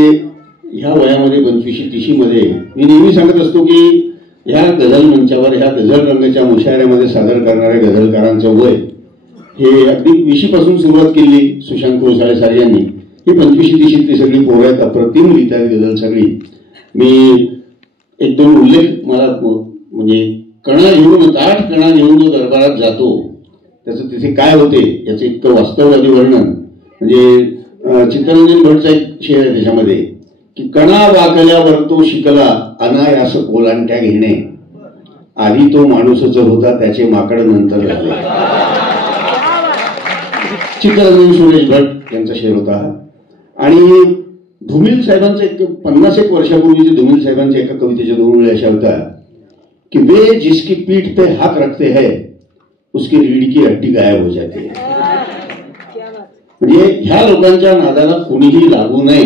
ह्या वयामध्ये 25-30 मध्ये मी नेहमी सांगत असतो की ह्या गझल मंचावर, ह्या गझल रंगाच्या मुशायऱ्यामध्ये सादर करणाऱ्या गझलकारांचं वय हे अगदी 20 पासून सुरुवात केली सुशांत घोसाळे सर यांनी. ही 25-30 सगळी पोरं आहेत, अप्रतिम लिहितात गझल सगळी. मी एक दोन उल्लेख मला म्हणजे कणा घेऊन, ताठ कणा घेऊन जो दरबारात जातो त्याचं तिथे काय होते याचं इतकं वास्तववादी वर्णन. म्हणजे चित्तरंजन भटचा एक शेर आहे त्याच्यामध्ये की कणा वाकल्यावर तो शिकला अनायास ओलांट्या घेणे, आधी तो माणूसच होता त्याचे माकड नंतर झाले. चित्तरंजन सुरेश भट यांचा शेर होता. आणि धुमिल साहेबांचं एक 50 वर्षापूर्वीचे धुमिल साहेबांच्या एका कवितेच्या 2 वेळा अशा होता की वे जिसकी पीठ पे हाथ रखते हैं उसकी रीढ़ की हड्डी गायब हो जाती है. म्हणजे ह्या लोकांच्या नादाला कोणीही लागू नये.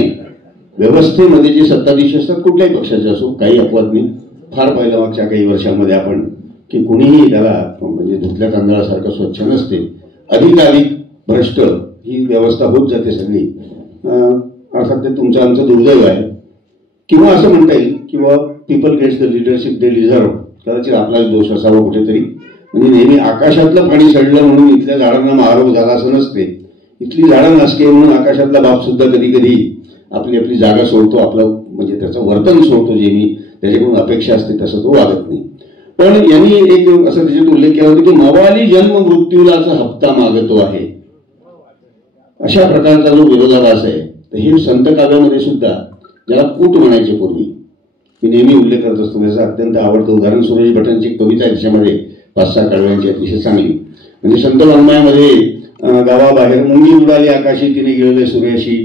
व्यवस्थेमध्ये जे सत्ताधीश असतात कुठल्याही पक्षाचे असो, काही अपवाद नाही. फार पहिल्या मागच्या काही वर्षांमध्ये आपण की कोणीही त्याला म्हणजे धुतल्या तांदळासारखं स्वच्छ नसते. अधिकाधिक भ्रष्ट ही व्यवस्था होत जाते सगळी. अर्थात ते तुमचं आमचं दुर्दैव आहे किंवा असं म्हणता येईल किंवा people gets the leadership they deserve. कदाचित आपलाच दोष असावा कुठेतरी. म्हणजे नेहमी आकाशातलं पाणी सडलं म्हणून इथल्या झाडांना महारोग झाला असं नसते. इथली झाडं नासके म्हणून आकाशातला बाप सुद्धा कधी कधी आपली आपली जागा सोडतो, आपलं म्हणजे त्याचं वर्तन सोडतो, जे मी त्याच्याकडून अपेक्षा असते तसं तो वागत नाही. पण यांनी एक असं त्याच्यात उल्लेख केला होता की मवाली जन्म मृत्यूलाच हप्ता मागतो आहे. अशा प्रकारचा जो विरोधाभास आहे तर हे संत काव्यामध्ये सुद्धा ज्याला कूट म्हणायचे पूर्वी मी नेहमी उल्लेख करत असतो. त्याचं अत्यंत आवडतं उदाहरण सुरेश भटांची कविता आहे त्याच्यामध्ये 5-6 कडव्यांची अतिशय चांगली. म्हणजे संत वाङ्मयामध्ये गावाबाहेर मुंगी उडाली आकाशी तिने गिळले सूर्याशी,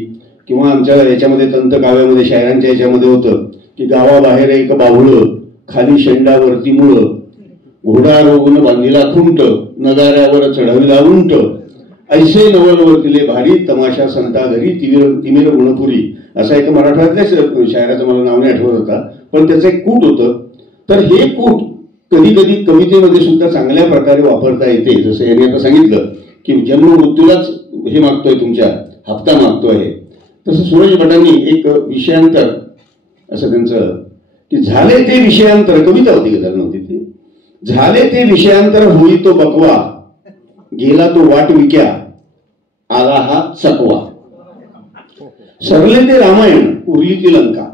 किंवा आमच्या याच्यामध्ये तंत काव्यामध्ये शायरांच्या याच्यामध्ये होतं की गावाबाहेर एक बाहुळं खाली शेंडावरती मुळं, घोडा रोगून बांधिला खुंट नगाऱ्यावर चढविला उंट, ऐसे नवलवरतीले भारी तमाशा संता घरी तिमिर गुणपुरी. असा एक मराठवाड्यातल्याच शायराचं मला नाव नाही आठवत होता, पण त्याचं एक कूट होतं. तर हे कूट कधी कधी कवितेमध्ये सुद्धा चांगल्या प्रकारे वापरता येते. जसं यांनी आता सांगितलं की जन्म मृत्यूलाच हे मागतोय, तुमच्या हप्ता मागतोय. तसं सूरज भटांनी एक विषयांतर असं त्यांचं की झाले ते विषयांतर, कविता होती गझल नव्हती ती. झाले ते विषयांतर होई तो बकवा, गेला तो वाट विक्या, आला हा चकवा. सरले ते रामायण उरली ती लंका,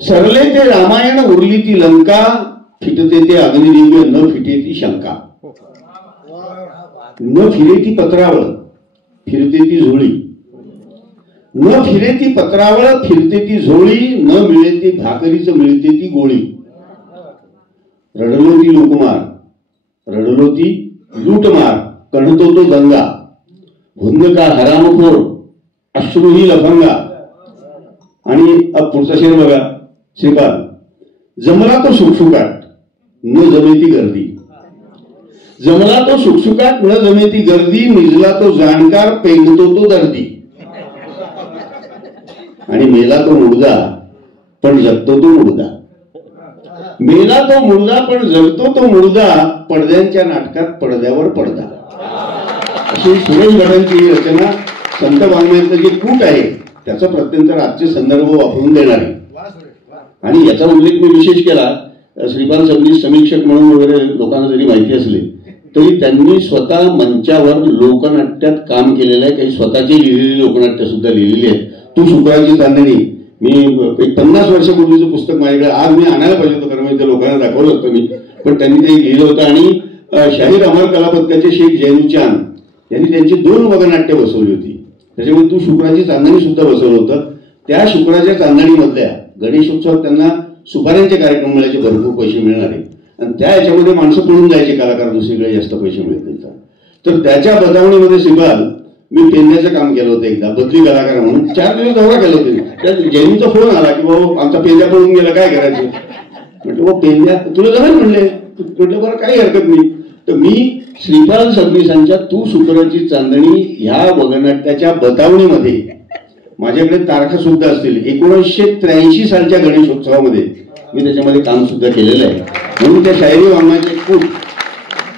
सरले ते रामायण उरली ती लंका, फिटते ते अग्निदिव्य न फिटे ती शंका, न फिरे ती पत्रावळ फिरते ती झोळी, न फिरे ती पत्रावळ फिरते ती झोळी, न मिळे ती भाकरीच मिळते ती गोळी. रडलो ती लोकमार, रडलो ती लूटमार, कणतो तो गंगा, भुंद का हरामखोर, अश्रूही लफंगा. आणि पुढचा शेर बघा, श्रीपाद. जमला तो सुखसुकाट न जमे ती गर्दी, जमला तो सुखसुकाट न जमे ती गर्दी, निजला तो जाणकार पेंगतो तो दर्दी. आणि मेला तो मुर्दा पण जगतो तो मुर्दा, मेला तो मुर्दा पण जगतो तो मुर्दा, पडद्यांच्या नाटकात पडद्यावर पडदा. अशी सुरेश भटांची रचना संत वाङ्मयातलं जे कूट आहे त्याचा प्रत्यंतर आजचे संदर्भ वापरून देणार आहे. आणि याचा उल्लेख मी विशेष केला, श्रीपाल सबनीस समीक्षक म्हणून वगैरे लोकांना जरी माहिती असले तरी त्यांनी स्वतः मंचावर लोकनाट्यात काम केलेलं आहे. काही स्वतःची लिहिलेली लोकनाट्य सुद्धा लिहिलेली आहेत. तू शुक्राची चांदणी, मी एक 50 वर्षापूर्वीचं पुस्तक माझ्याकडे, आज मी आणायला पाहिजे होतं कारण मी ते लोकांना दाखवलं होतं मी, पण त्यांनी ते लिहिलं होतं. आणि शाहीर अमर कला पथकाचे शेख जैनू चांद यांनी त्यांची 2 वगनाट्य बसवली होती. त्याच्यामुळे तू शुक्राची चांदणी सुद्धा बसवलं होतं. त्या शुक्राच्या चांदणीमधल्या गणेशोत्सवात त्यांना सुपाऱ्यांचे कार्यक्रम मिळायचे, भरपूर पैसे मिळणारे, आणि त्या याच्यामध्ये माणसं पळून जायचे कलाकार, दुसरीकडे जास्त पैसे मिळत नाही. तर त्याच्या बजावणीमध्ये श्रीपाल मी पेंद्याचं काम केलं होतं एकदा, बदली कलाकार म्हणून 4 दिवस दौरा केला होता. त्या जैनीचा फोन आला की बाबा आमचा पेंद्या पळून गेला, काय करायचं. म्हटलं बाबा पेंद्या तुला जमेल म्हणले. म्हटलं बरं काही हरकत नाही. तर मी श्रीपाल सबनीसांच्या तू शुक्राची चांदणी ह्या वगनाट्याच्या बतावणीमध्ये माझ्याकडे तारखा सुद्धा असतील. 1983 सालच्या गणेशोत्सवामध्ये मी त्याच्यामध्ये काम सुद्धा केलेलं आहे. म्हणून त्या शायरी वाङ्मयाचे खूप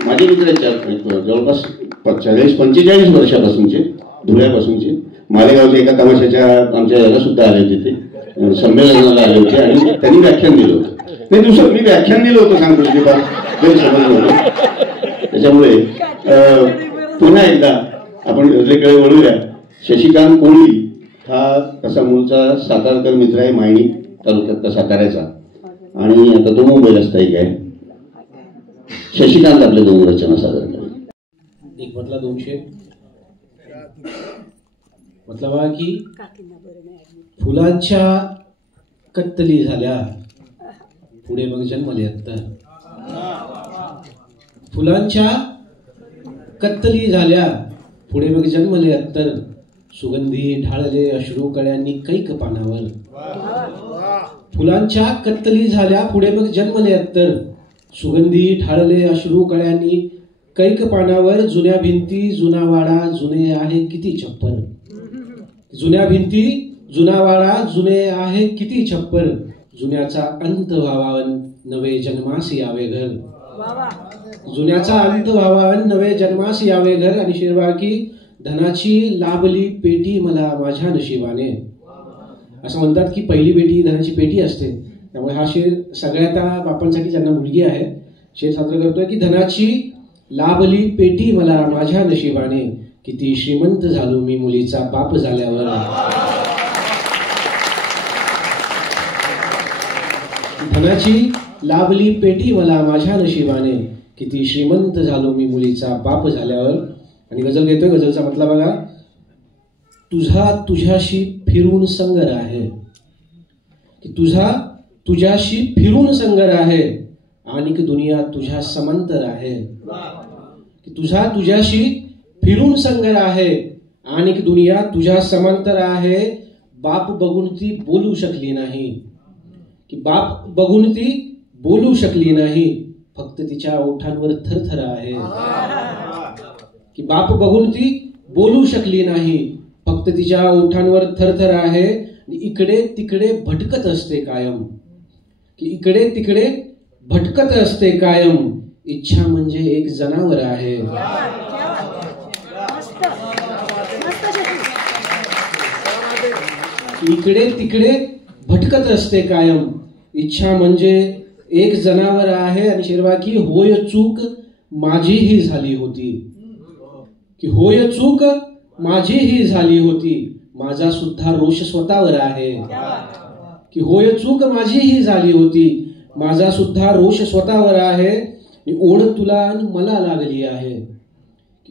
माझे मित्र जवळपास 45 वर्षापासूनचे, धुळ्यापासूनचे, मालेगावच्या एका तमाशाच्या आमच्या याला सुद्धा आले होते, ते संमेलनाला आले होते आणि त्यांनी व्याख्यान दिलं होतं. नाही दुसरं मी व्याख्यान दिलं होतं सांगतो श्रीपाल, समजलं होतं. त्याच्यामुळे पुन्हा एकदा आपण गजलेकडे वळूया. शशिकांत कोळी हा तसा मूळचा सातारकर मित्र आहे, मायणी तालुक्यातला साताऱ्याचा, आणि आता तो मुंबईला स्थायिक आहे. शशिकांत आपले 2 रचना सादर करेल. एक मतला 200 मतलब की फुलांच्या कत्तली झाल्या पुढे मग जन्मले अत्तर, फुलांच्या कत्तली झाल्या पुढे मग जन्मले अत्तर, सुगंधी ढाळले अश्रू कळ्यांनी कैक पानावर. फुलांच्या कत्तली झाल्या पुढे मग जन्मले अत्तर, सुगंधी ढाळले अश्रू कळ्यांनी कैक पानावर. जुन्या भिंती जुना वाडा जुने आहे किती छप्पर, जुन्या भिंती जुना वाडा जुने आहे किती छप्पर, जुन्याचा अंत व्हावा नवे जन्मास यावे घर, जुन्याचा अंत व्हावा नवे जन्मास यावे घर. आणि शेरवा की धनाची लाभली पेटी मला माझ्या नशिबाने. असं म्हणतात की पहिली बेटी धनाची पेटी असते, त्यामुळे हा शेर सगळ्या त्या बापांसाठी ज्यांना मुलगी आहे शेर सादर करतोय की धनाची लाभली पेटी मला माझ्या नशिबाने, किती श्रीमंत झालो मी मुलीचा बाप झाल्यावर. धनाची लाभली पेटी मला माझ्या नशिबाने, किती श्रीमंत झालो मी मुलीचा बाप झाल्यावर. आणि गझल घेतोय. गझलचा म्हटला बघा, तुझा तुझ्याशी फिरून संगर आहे, की तुझा तुझ्याशी फिरून संगर आहे, आणि दुनिया तुझ्या समांतर आहे. की तुझा तुझ्याशी फिरून संगर आहे, आणि दुनिया तुझ्या समांतर आहे. बाप बघून ती बोलू शकली नाही, की बाप बघून ती बोलू शकली नाही, फक्त तिच्या ओठांवर थरथर आहे. की बाप बघून ती बोलू शकली नाही, फक्त तिच्या ओठांवर थरथर आहे. इकडे तिकडे भटकत असते कायम, की इकडे तिकडे भटकत असते कायम, इच्छा म्हणजे एक जनावर आहे. इकडे तिकडे भटकत असते कायम, इच्छा म्हणजे एक जनावर आहे. आणि शेरवा की होय चूक माझीही झाली होती, की होय चूक माझीही झाली होती, माझा सुद्धा रोष स्वतःवर आहे. की होय चूक माझीही झाली होती, माझा सुद्धा रोष स्वतःवर आहे. ओढ तुला अन मला लागली आहे.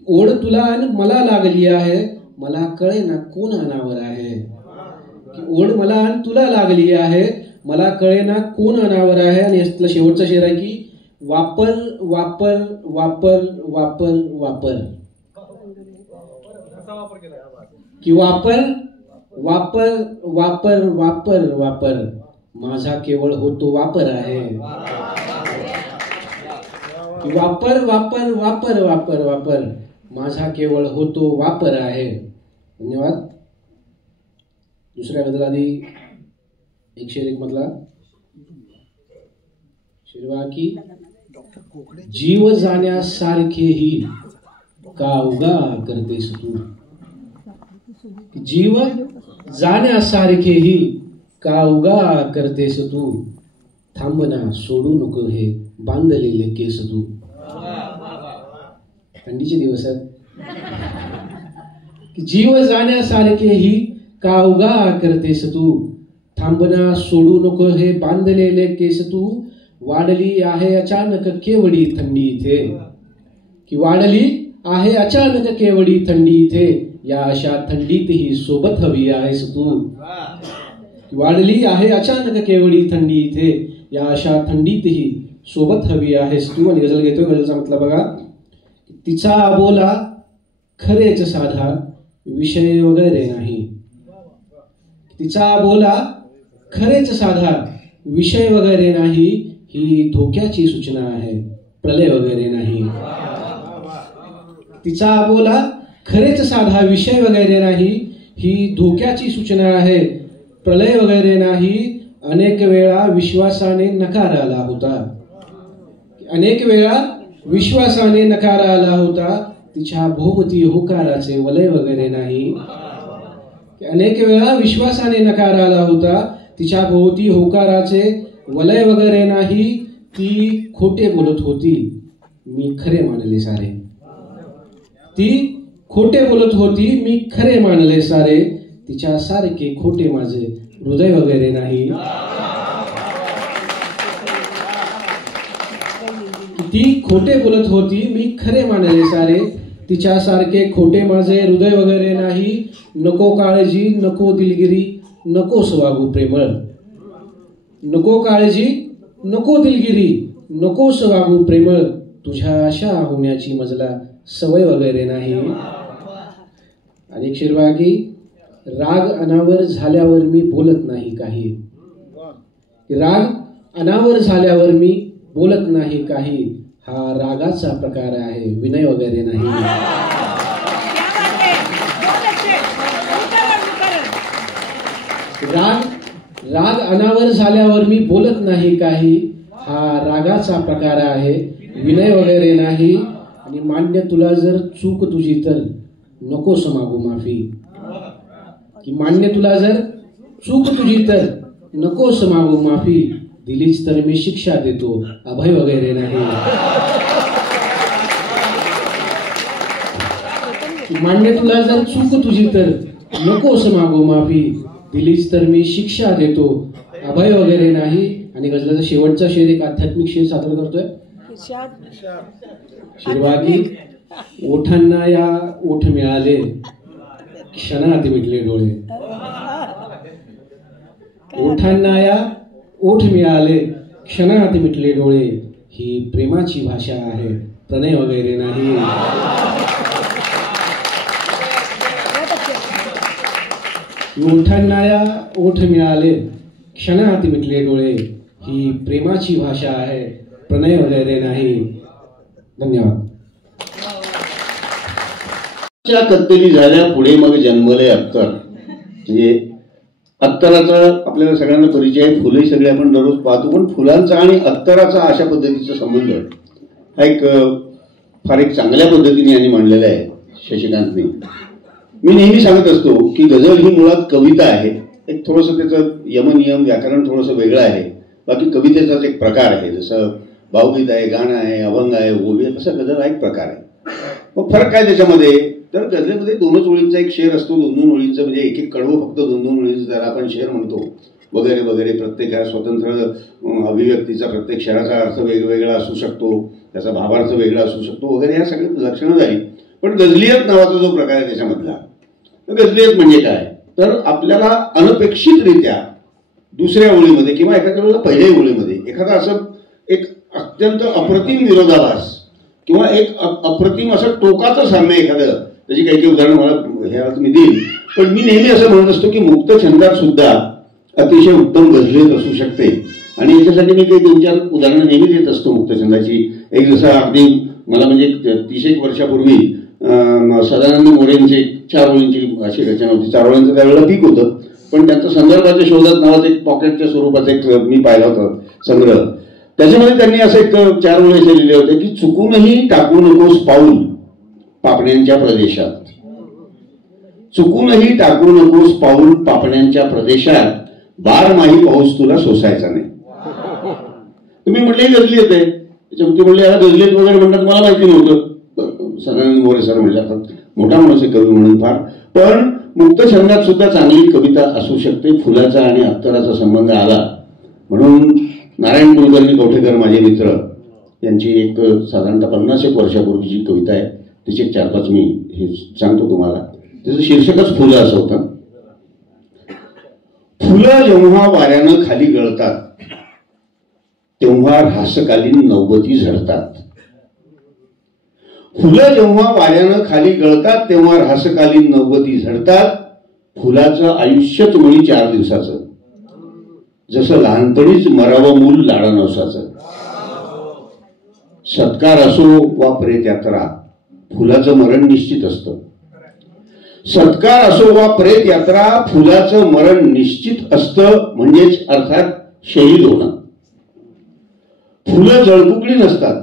ओढ तुला अन मला लागली आहे. मला कळे ना कोण अनावर आहे. ओढ मला अन तुला लागली आहे. मला कळे ना कोण अनावर आहे. आणि यातला शेवटचा शेर आहे की वापर वापर वापर वापर वापर की वापर वापर वापर वापर वापर माझा केवळ होतो वापर आहे. वापर वापर वापर वापर वापर माझा केवळ होतो वापर आहे. धन्यवाद. दुसऱ्या गजलादी एक शेर एक मधला शेरवा की जीव जाण्यासारखेही का उगा करतेस तू. जीव जाण्यासारखेही का उगा करतेस तू. थांबना सोडू नको हे बांधलेले केस तू. थंडीचे दिवस आहेत. जीव जाण्यासारखेही का उगा करतेस तू. थांबना सोडू नको हे बांधलेले केस तू. वाढली आहे अचानक केवढी थंडी इथे. की वाढली आहे अचानक केवढी थंडी इथे. या अशा थंडीतही सोबत हवी आहेस तू. वाढली आहे अचानक केवढी थंडी इथे. या अशा थंडीतही सोबत हवी आहेस तू. आणि गजल घेतोय. गजलचा मतलब बघा. तिचा बोला खरेच साधा विषय वगैरे नाही. तिचा बोला खरेच साधा विषय वगैरे नाही. ही धोक्याची सूचना आहे प्रलय वगैरे नाही. तिचा बोला खरेच साधा विषय वगैरे नाही. ही धोक्याची सूचना आहे प्रलय वगैरे नाही. अनेक वेळा विश्वासाने नकार आला होता. अनेक वेळा विश्वासाने नकार आला होता. तिच्या भोवती होकाराचे वलय वगैरे नाही. अनेक वेळा विश्वासाने नकार आला होता. तिच्या भोवती होकाराचे वलय वगैरे नाही. ती खोटे बोलत होती मी खरे मानले सारे. ती खोटे बोलत होती मी खरे मानले सारे. तिच्या सारखे खोटे माझे हृदय वगैरे नाही. ती खोटे बोलत होती मी खरे मानले सारे. तिच्या सारखे खोटे माझे हृदय वगैरे नाही. नको काळजी नको दिलगिरी नको वागू प्रेमळ. नको काळजी नको दिलगिरी नको वागू प्रेमळ. तुझ्या आशा होण्याची मजला सवय वगैरे नाही. आणि शिरवा की राग अनावर झाल्यावर मी बोलत नाही काही. राग अनावर झाल्यावर मी बोलत नाही काही. हा रागाचा प्रकार आहे विनय वगैरे नाही. राग अनावर झाल्यावर मी बोलत नाही काही. हा रागाचा प्रकार आहे विनय वगैरे नाही. आणि मान्य तुला जर चूक तुझी तर नकोस मागू माफी. की मान्य तुला जर चूक तुझी तर नकोस मागू माफी. दिलीच तर मी शिक्षा देतो अभय वगैरे नाही. मान्य तुला जर चूक तुझी तर नकोस मागू माफी. दिलीच तर मी शिक्षा देतो अभय वगैरे नाही. आणि गजलाचा शेवटचा शेर एक आध्यात्मिक शेर सादर करतोय. शिरवागी ओठांना या ओठ मिळाले क्षणात मिटले डोळे. ओठांना या ओठ मिळाले क्षणात मिटले डोळे. ही प्रेमाची भाषा आहे प्रणय वगैरे नाही. ओठांना या ओठ मिळाले क्षणात मिटले डोळे. ही प्रेमाची भाषा आहे प्रणय वगैरे नाही. धन्यवाद. कत्तली झाल्या पुढे मग जन्मले अत्तर. म्हणजे अत्तराचा आपल्याला सगळ्यांना परिचय आहे. फुले सगळे आपण दररोज पाहतो. पण फुलांचा आणि अत्तराचा अशा पद्धतीचा संबंध हा एक फार एक चांगल्या पद्धतीने यांनी मांडलेला आहे शशिकांतने. मी नेहमी सांगत असतो की गझल ही मुळात कविता आहे. एक थोडंसं त्याचं यमनियम व्याकरण थोडंसं वेगळं आहे. बाकी कवितेचाच एक प्रकार आहे. जसं भावगीत आहे, गाणं आहे, अभंग आहे, ओवी आहे, असा गझल हा एक प्रकार आहे. मग फरक काय त्याच्यामध्ये. तर गझलेमध्ये 2 ओळींचा एक शेर असतो. 2 ओळींचा म्हणजे एक कडवं फक्त 2 ओळींचं त्याला आपण शेर म्हणतो. वगैरे वगैरे, प्रत्येक स्वतंत्र अभिव्यक्तीचा प्रत्येक शहराचा अर्थ वेगवेगळा असू शकतो, त्याचा भावार्थ वेगळा असू शकतो वगैरे, ह्या सगळ्या लक्षणं झाली. पण गझलियत नावाचा जो प्रकार आहे त्याच्यामधला, गझलियत म्हणजे काय तर आपल्याला अनपेक्षितरित्या दुसऱ्या ओळीमध्ये किंवा एखाद्या वेळेला पहिल्याही ओळीमध्ये एखादा असं एक अत्यंत अप्रतिम विरोधाभास किंवा एक अप्रतिम असं टोकाचं साम्य एखादं, त्याची काही काही उदाहरणं मला ह्या मी देईन. पण मी नेहमी असं म्हणत असतो की मुक्त छंदात सुद्धा अतिशय उत्तम गझलियत असू शकते. आणि याच्यासाठी मी काही 2-4 उदाहरणं नेहमी देत असतो मुक्त छंदाची. एक जसं अगदी मला म्हणजे 30 वर्षापूर्वी सदानंद मोरेंची 4 ओळींची अशी रचना होती. 4 ओळींचं त्यावेळेला पीक होतं, पण त्यांचं संदर्भाच्या शोधात नावाचं एक पॉकेटच्या स्वरूपाचं एक मी पाहिला होता संग्रह. त्याच्यामध्ये त्यांनी असं एक 4 ओळी असे लिहिले होते की चुकूनही टाकू नकोस पाऊल पापण्यांच्या प्रदेशात, चुकूनही टाकू नकोस पाऊल पापण्यांच्या प्रदेशात, बारमाही पाऊस तुला सोसायचा नाही. तुम्ही म्हटले गझलियत आहे, त्याच्यामध्ये म्हणले याला गझलियत वगैरे म्हणतात, मला माहिती नव्हतं. सदानंद मोरे सर म्हणले मोठा माणूस आहे कवी म्हणून फार, पण मुक्त छंदात सुद्धा चांगली कविता असू शकते. फुलाचा आणि अत्तराचा संबंध आला म्हणून नारायण कुलकर्णी कवठेकर माझे मित्र यांची एक साधारणतः 50 वर्षापूर्वीची कविता आहे, तिचे 4-5 मी हे सांगतो तुम्हाला. त्याचं शीर्षकच फुलं असं होतं. फुलं जेव्हा वाऱ्यानं खाली गळतात तेव्हा ऱ्हासकालीन नौबती झडतात. फुलं जेव्हा वाऱ्यानं खाली गळतात तेव्हा ऱ्हासकालीन नौबती झडतात. फुलाचं आयुष्यच मुळी 4 दिवसाचं, जसं लहानपणीच मरावं मूल लाडा नवसाचं. सत्कार असो वा प्रेत यात्रा, फुलाचं मरण निश्चित असतं. सत्कार असो वा प्रेत यात्रा, फुलाचं मरण निश्चित असतं, म्हणजेच अर्थात शहीद होणं. फुलं जळकुकळी नसतात.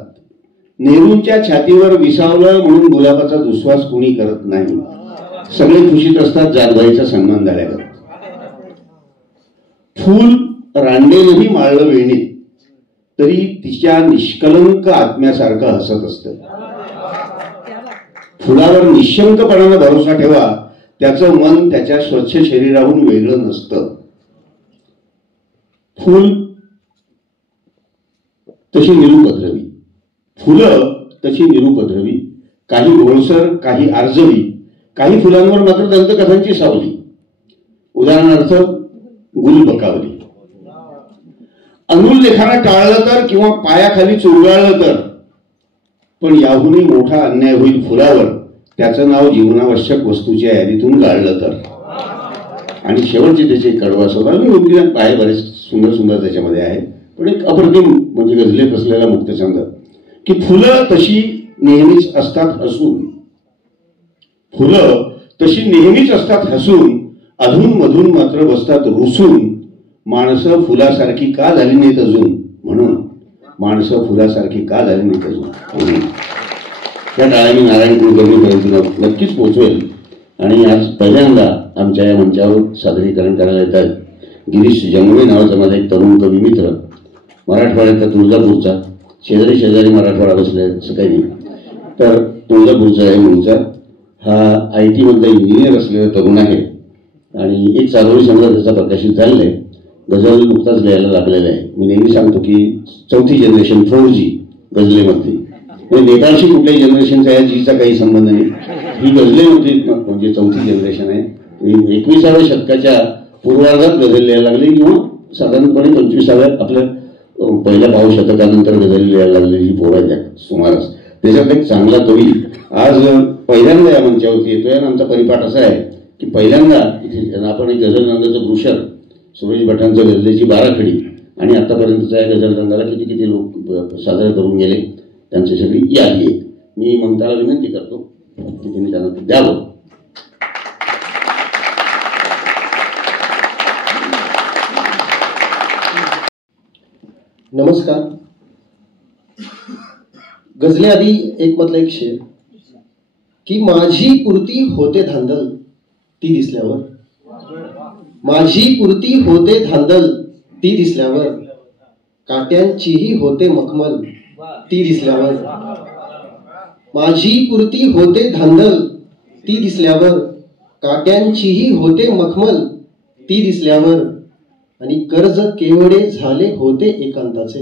नेहरूंच्या छातीवर विसावलं म्हणून गुलाबाचा दुस्वास कोणी करत नाही. सगळे खुशीत असतात जानबाईचा सन्मान झाल्यावर. फूल रांडेलही माळलं वेणीत तरी तिच्या निष्कलंक आत्म्यासारखं हसत असतं. फुलावर निशंकपणानं भरोसा ठेवा, त्याचं मन त्याच्या स्वच्छ शरीराहून वेगळं नसतं. फूल तशी निरुपद्रवी, फुलं तशी निरुपद्रवी, काही घोळसर, काही आर्जवी, काही फुलांवर मात्र दंतकथांची सावली. उदाहरणार्थ गुलबकावली. अनुल्लेखानं टाळलं तर किंवा पायाखाली चुरगाळलं तर, पण याहूनही मोठा अन्याय होईल फुलावर त्याचं नाव जीवनावश्यक वस्तूच्या यादीतून गाळलं तर. आणि शेवटची त्याची कडवा स्वतः मी पाय बरेच सुंदर सुंदर त्याच्यामध्ये आहे, पण एक अप्रतिम म्हणजे गझलेत असलेला मुक्तछंद की फुलं तशी नेहमीच असतात हसून, फुलं तशी नेहमीच असतात हसून, अधून मधून मात्र बसतात रुसून. माणसं फुलासारखी का झाली नाहीत अजून, म्हणून माणसं फुलासारखी का झाली नाहीत अजून. त्या टाळ्या मी नारायण कुलकर्णीपर्यंत नक्कीच पोहोचवेल. आणि आज पहिल्यांदा आमच्या या मंचावर सादरीकरण करायला येत आहेत गिरीश जंगमे नावाचा माझा एक तरुण कवी मित्र, मराठवाड्यातला तुळजापूरचा, शेजारी शेजारी मराठवाडा बसले असं काही नाही, तर तुळजापूरचा आहे मूळचा. हा IT मधला इंजिनियर असलेला तरुण आहे आणि एक चारोळी संग्रह त्याचा प्रकाशित झालेला आहे. गझल नुकताच लिहायला लागलेला आहे. मी नेहमी सांगतो की 4थी जनरेशन 4G गझलेमधली, म्हणजे नेपाळशी कुठल्याही जनरेशनचा या जीचा काही संबंध नाही. ही गझलेमधली म्हणजे 4थी जनरेशन आहे. 21व्या शतकाच्या पूर्वार्धात गझल लिहायला लागले किंवा साधारणपणे 25व्या आपल्या पहिल्या पाव शतकानंतर गझल लिहायला लागलेली पोरं आहेत सुमारास. त्याच्यात एक चांगला कवी आज पहिल्यांदा या मंचावरती येतोय. आणि आमचा परिपाठ असा आहे की पहिल्यांदा इथे आपण एक गझल रंगाचं ब्रुशर, सुरेश भटांचं गझलेची 12 खडी आणि आतापर्यंतचा या गझल रंगाला किती किती लोक सादर करून गेले त्यांची सगळी यादी आहे. मी ममताला विनंती करतो की तिने त्यांना द्यावं. नमस्कार. गझलेआधी एक मधला एक शेर की माझी पुरती होते धांदल ती दिसल्यावर, माझी पुरती होते धांदल ती दिसल्यावर, काट्यांचीही होते मखमल ती दिसल्यावर, माझी पुरती होते धांदल ती दिसल्यावर, काट्यांचीही होते मखमल ती दिसल्यावर, आणि कर्ज केवढे झाले होते एकांताचे.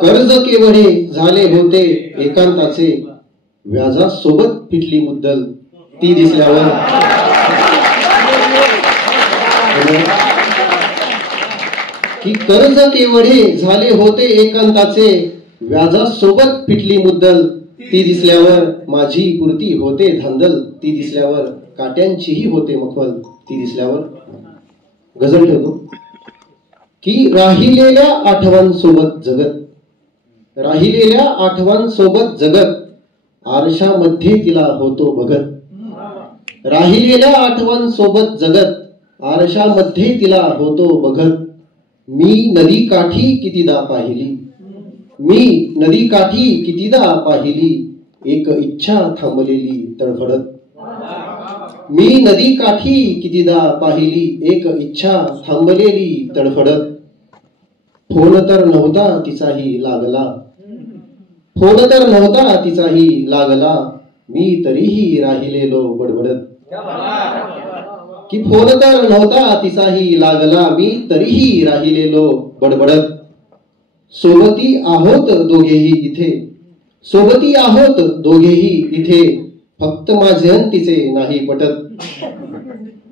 कर्ज केवढे झाले होते एकांताचे, व्याजासोबत फिटली मुद्दल ती दिसल्यावर. की कर्ज केवढे झाले होते एकांताचे, व्याजासोबत फिटली मुद्दल ती दिसल्यावर. माझी पुरती होते धांदल ती दिसल्यावर, काट्यांचीही होते मखमल ती दिसल्यावर. गझल ठेवतो की राहिलेल्या आठवणसोबत जगत, राहिलेल्या आठवणसोबत जगत, आरशामध्ये तिला होतो बघत. राहिलेल्या आठवणसोबत जगत, आरशामध्ये तिला होतो बघत. मी नदी काठी कितीदा पाहिली, मी नदी काठी कितीदा पाहिली, एक इच्छा थांबलेली तडफडत. मी नदी काठी कितीदा पाहिली, एक इच्छा थांबलेली तडफडत. फोन तर नव्हता तिचाही लागला, फोन तर नव्हता तिचाही लागला, मी तरीही राहिलेलो बडबडत. की फोन तर नव्हता तिचाही लागला, मी तरीही राहिलेलो बडबडत. सोबती आहोत दोघेही इथे, सोबती आहोत दोघेही इथे, फक्त माझे अन तिचे नाही पटत.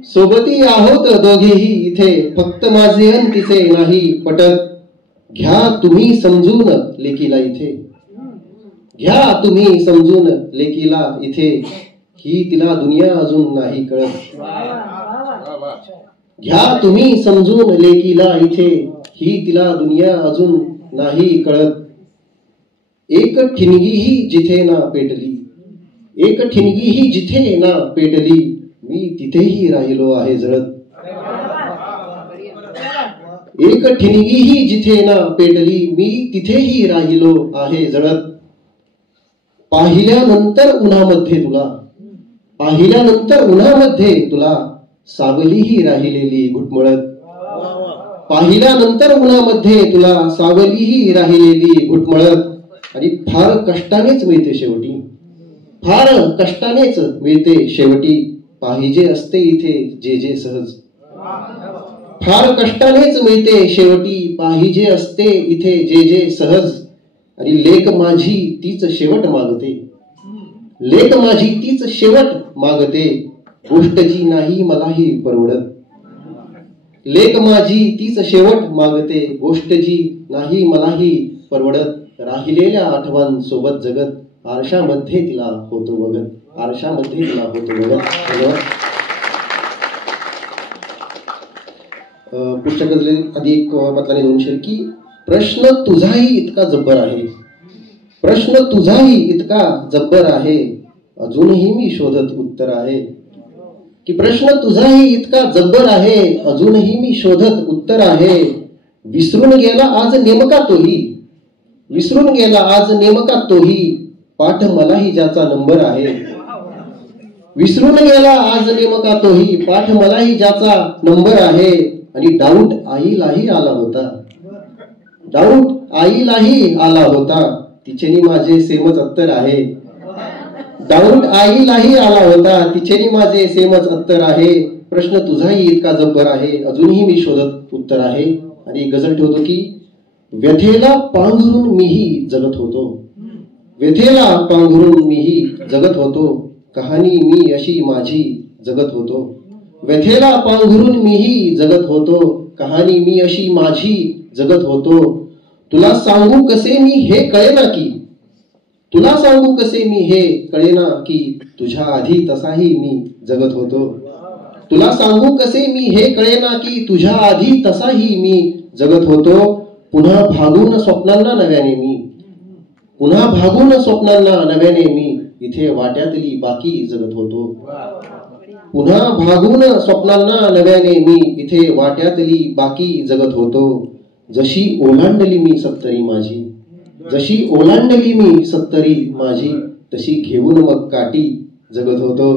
सोबती आहोत दोघेही इथे, फक्त माझे अन तिचे नाही पटत. घ्या तुम्ही समजून लेकीला इथे, घ्या तुम्ही समजून लेकीला इथे, ही तिला दुनिया अजून नाही कळत. घ्या तुम्ही समजून लेकीला इथे, ही तिला दुनिया अजून नाही कळत. एक ठिणगीही जिथे ना पेटली, एक ठिणगीही जिथे ना पेटली, मी तिथेही राहिलो आहे जळत. एक ठिणगीही जिथे ना पेटली, मी तिथेही राहिलो आहे जळत. पाहिल्यानंतर उन्हामध्ये तुला, पाहिल्यानंतर उन्हामध्ये तुला, सावलीही राहिलेली घुटमळत. पाहिल्यानंतर उन्हामध्ये तुला, सावलीही राहिलेली घुटमळत. आणि फार कष्टानेच मिळते शेवटी, फार कष्टानेच मिळते शेवटी, पाहिजे असते इथे जे जे सहज. फार कष्टानेच मिळते शेवटी, पाहिजे असते इथे जे जे सहज. आणि लेक माझी तीच शेवट मागते, लेक माझी तीच शेवट मागते, गोष्ट जी नाही मलाही परवडत. लेक माझी तीच शेवट मागते, गोष्ट जी नाही मलाही परवडत. राहिलेल्या आठवणसोबत जगत, आरशामध्ये तिला होतो बघत, आरशामध्ये तिला होतो बघत. धन्यवाद. पुढच्या गजले आधी एक मतलाने 2 शेर की प्रश्न तुझाही इतका जब्बर आहे, प्रश्न तुझाही इतका जब्बर आहे, अजूनही मी शोधत उत्तर आहे. की प्रश्न तुझाही इतका जब्बर आहे, अजूनही मी शोधत उत्तर आहे. विसरून गेला आज नेमका तोही, विसरून गेला आज नेमका तोही, पाठ मलाही ज्याचा नंबर आहे. विसरून गेला आज नेमका तोही, पाठ मलाही ज्याचा नंबर आहे. आणि डाऊट आईलाही आला होता, डाऊट आईलाही आला होता, तिचेनी माझे सेमच अत्तर आहे. डाऊट आईलाही आला होता, तिचेनी माझे सेमच अत्तर आहे. प्रश्न तुझाही इतका जब्बर आहे, अजूनही मी शोधत उत्तर आहे. आणि गजल ठेवतो की व्यथेला पांघरून मीही जगत होतो, व्यथेला पांघरून मीही जगत होतो, कहाणी मी अशी माझी जगत होतो. व्यथेला पांघरून मीही जगत होतो, कहाणी मी अशी माझी जगत होतो. तुला सांगू कसे मी हे कळेना की, तुला सांगू कसे मी हे कळेना की, तुझ्या आधी तसाही मी जगत होतो. तुला सांगू कसे मी हे कळेना की, तुझ्या आधी तसाही मी जगत होतो. पुन्हा भागून स्वप्नांना नव्याने मी, पुन्हा भागून स्वप्नांना नव्याने मी, इथे वाट्यातली बाकी जगत होतो. पुन्हा भागून स्वप्नांना नव्याने मी, इथे वाट्यातली बाकी जगत होतो. जशी ओलांडली मी सत्तरी माझी, जशी ओलांडली मी सत्तरी माझी, तशी घेऊन मग काठी जगत होतो.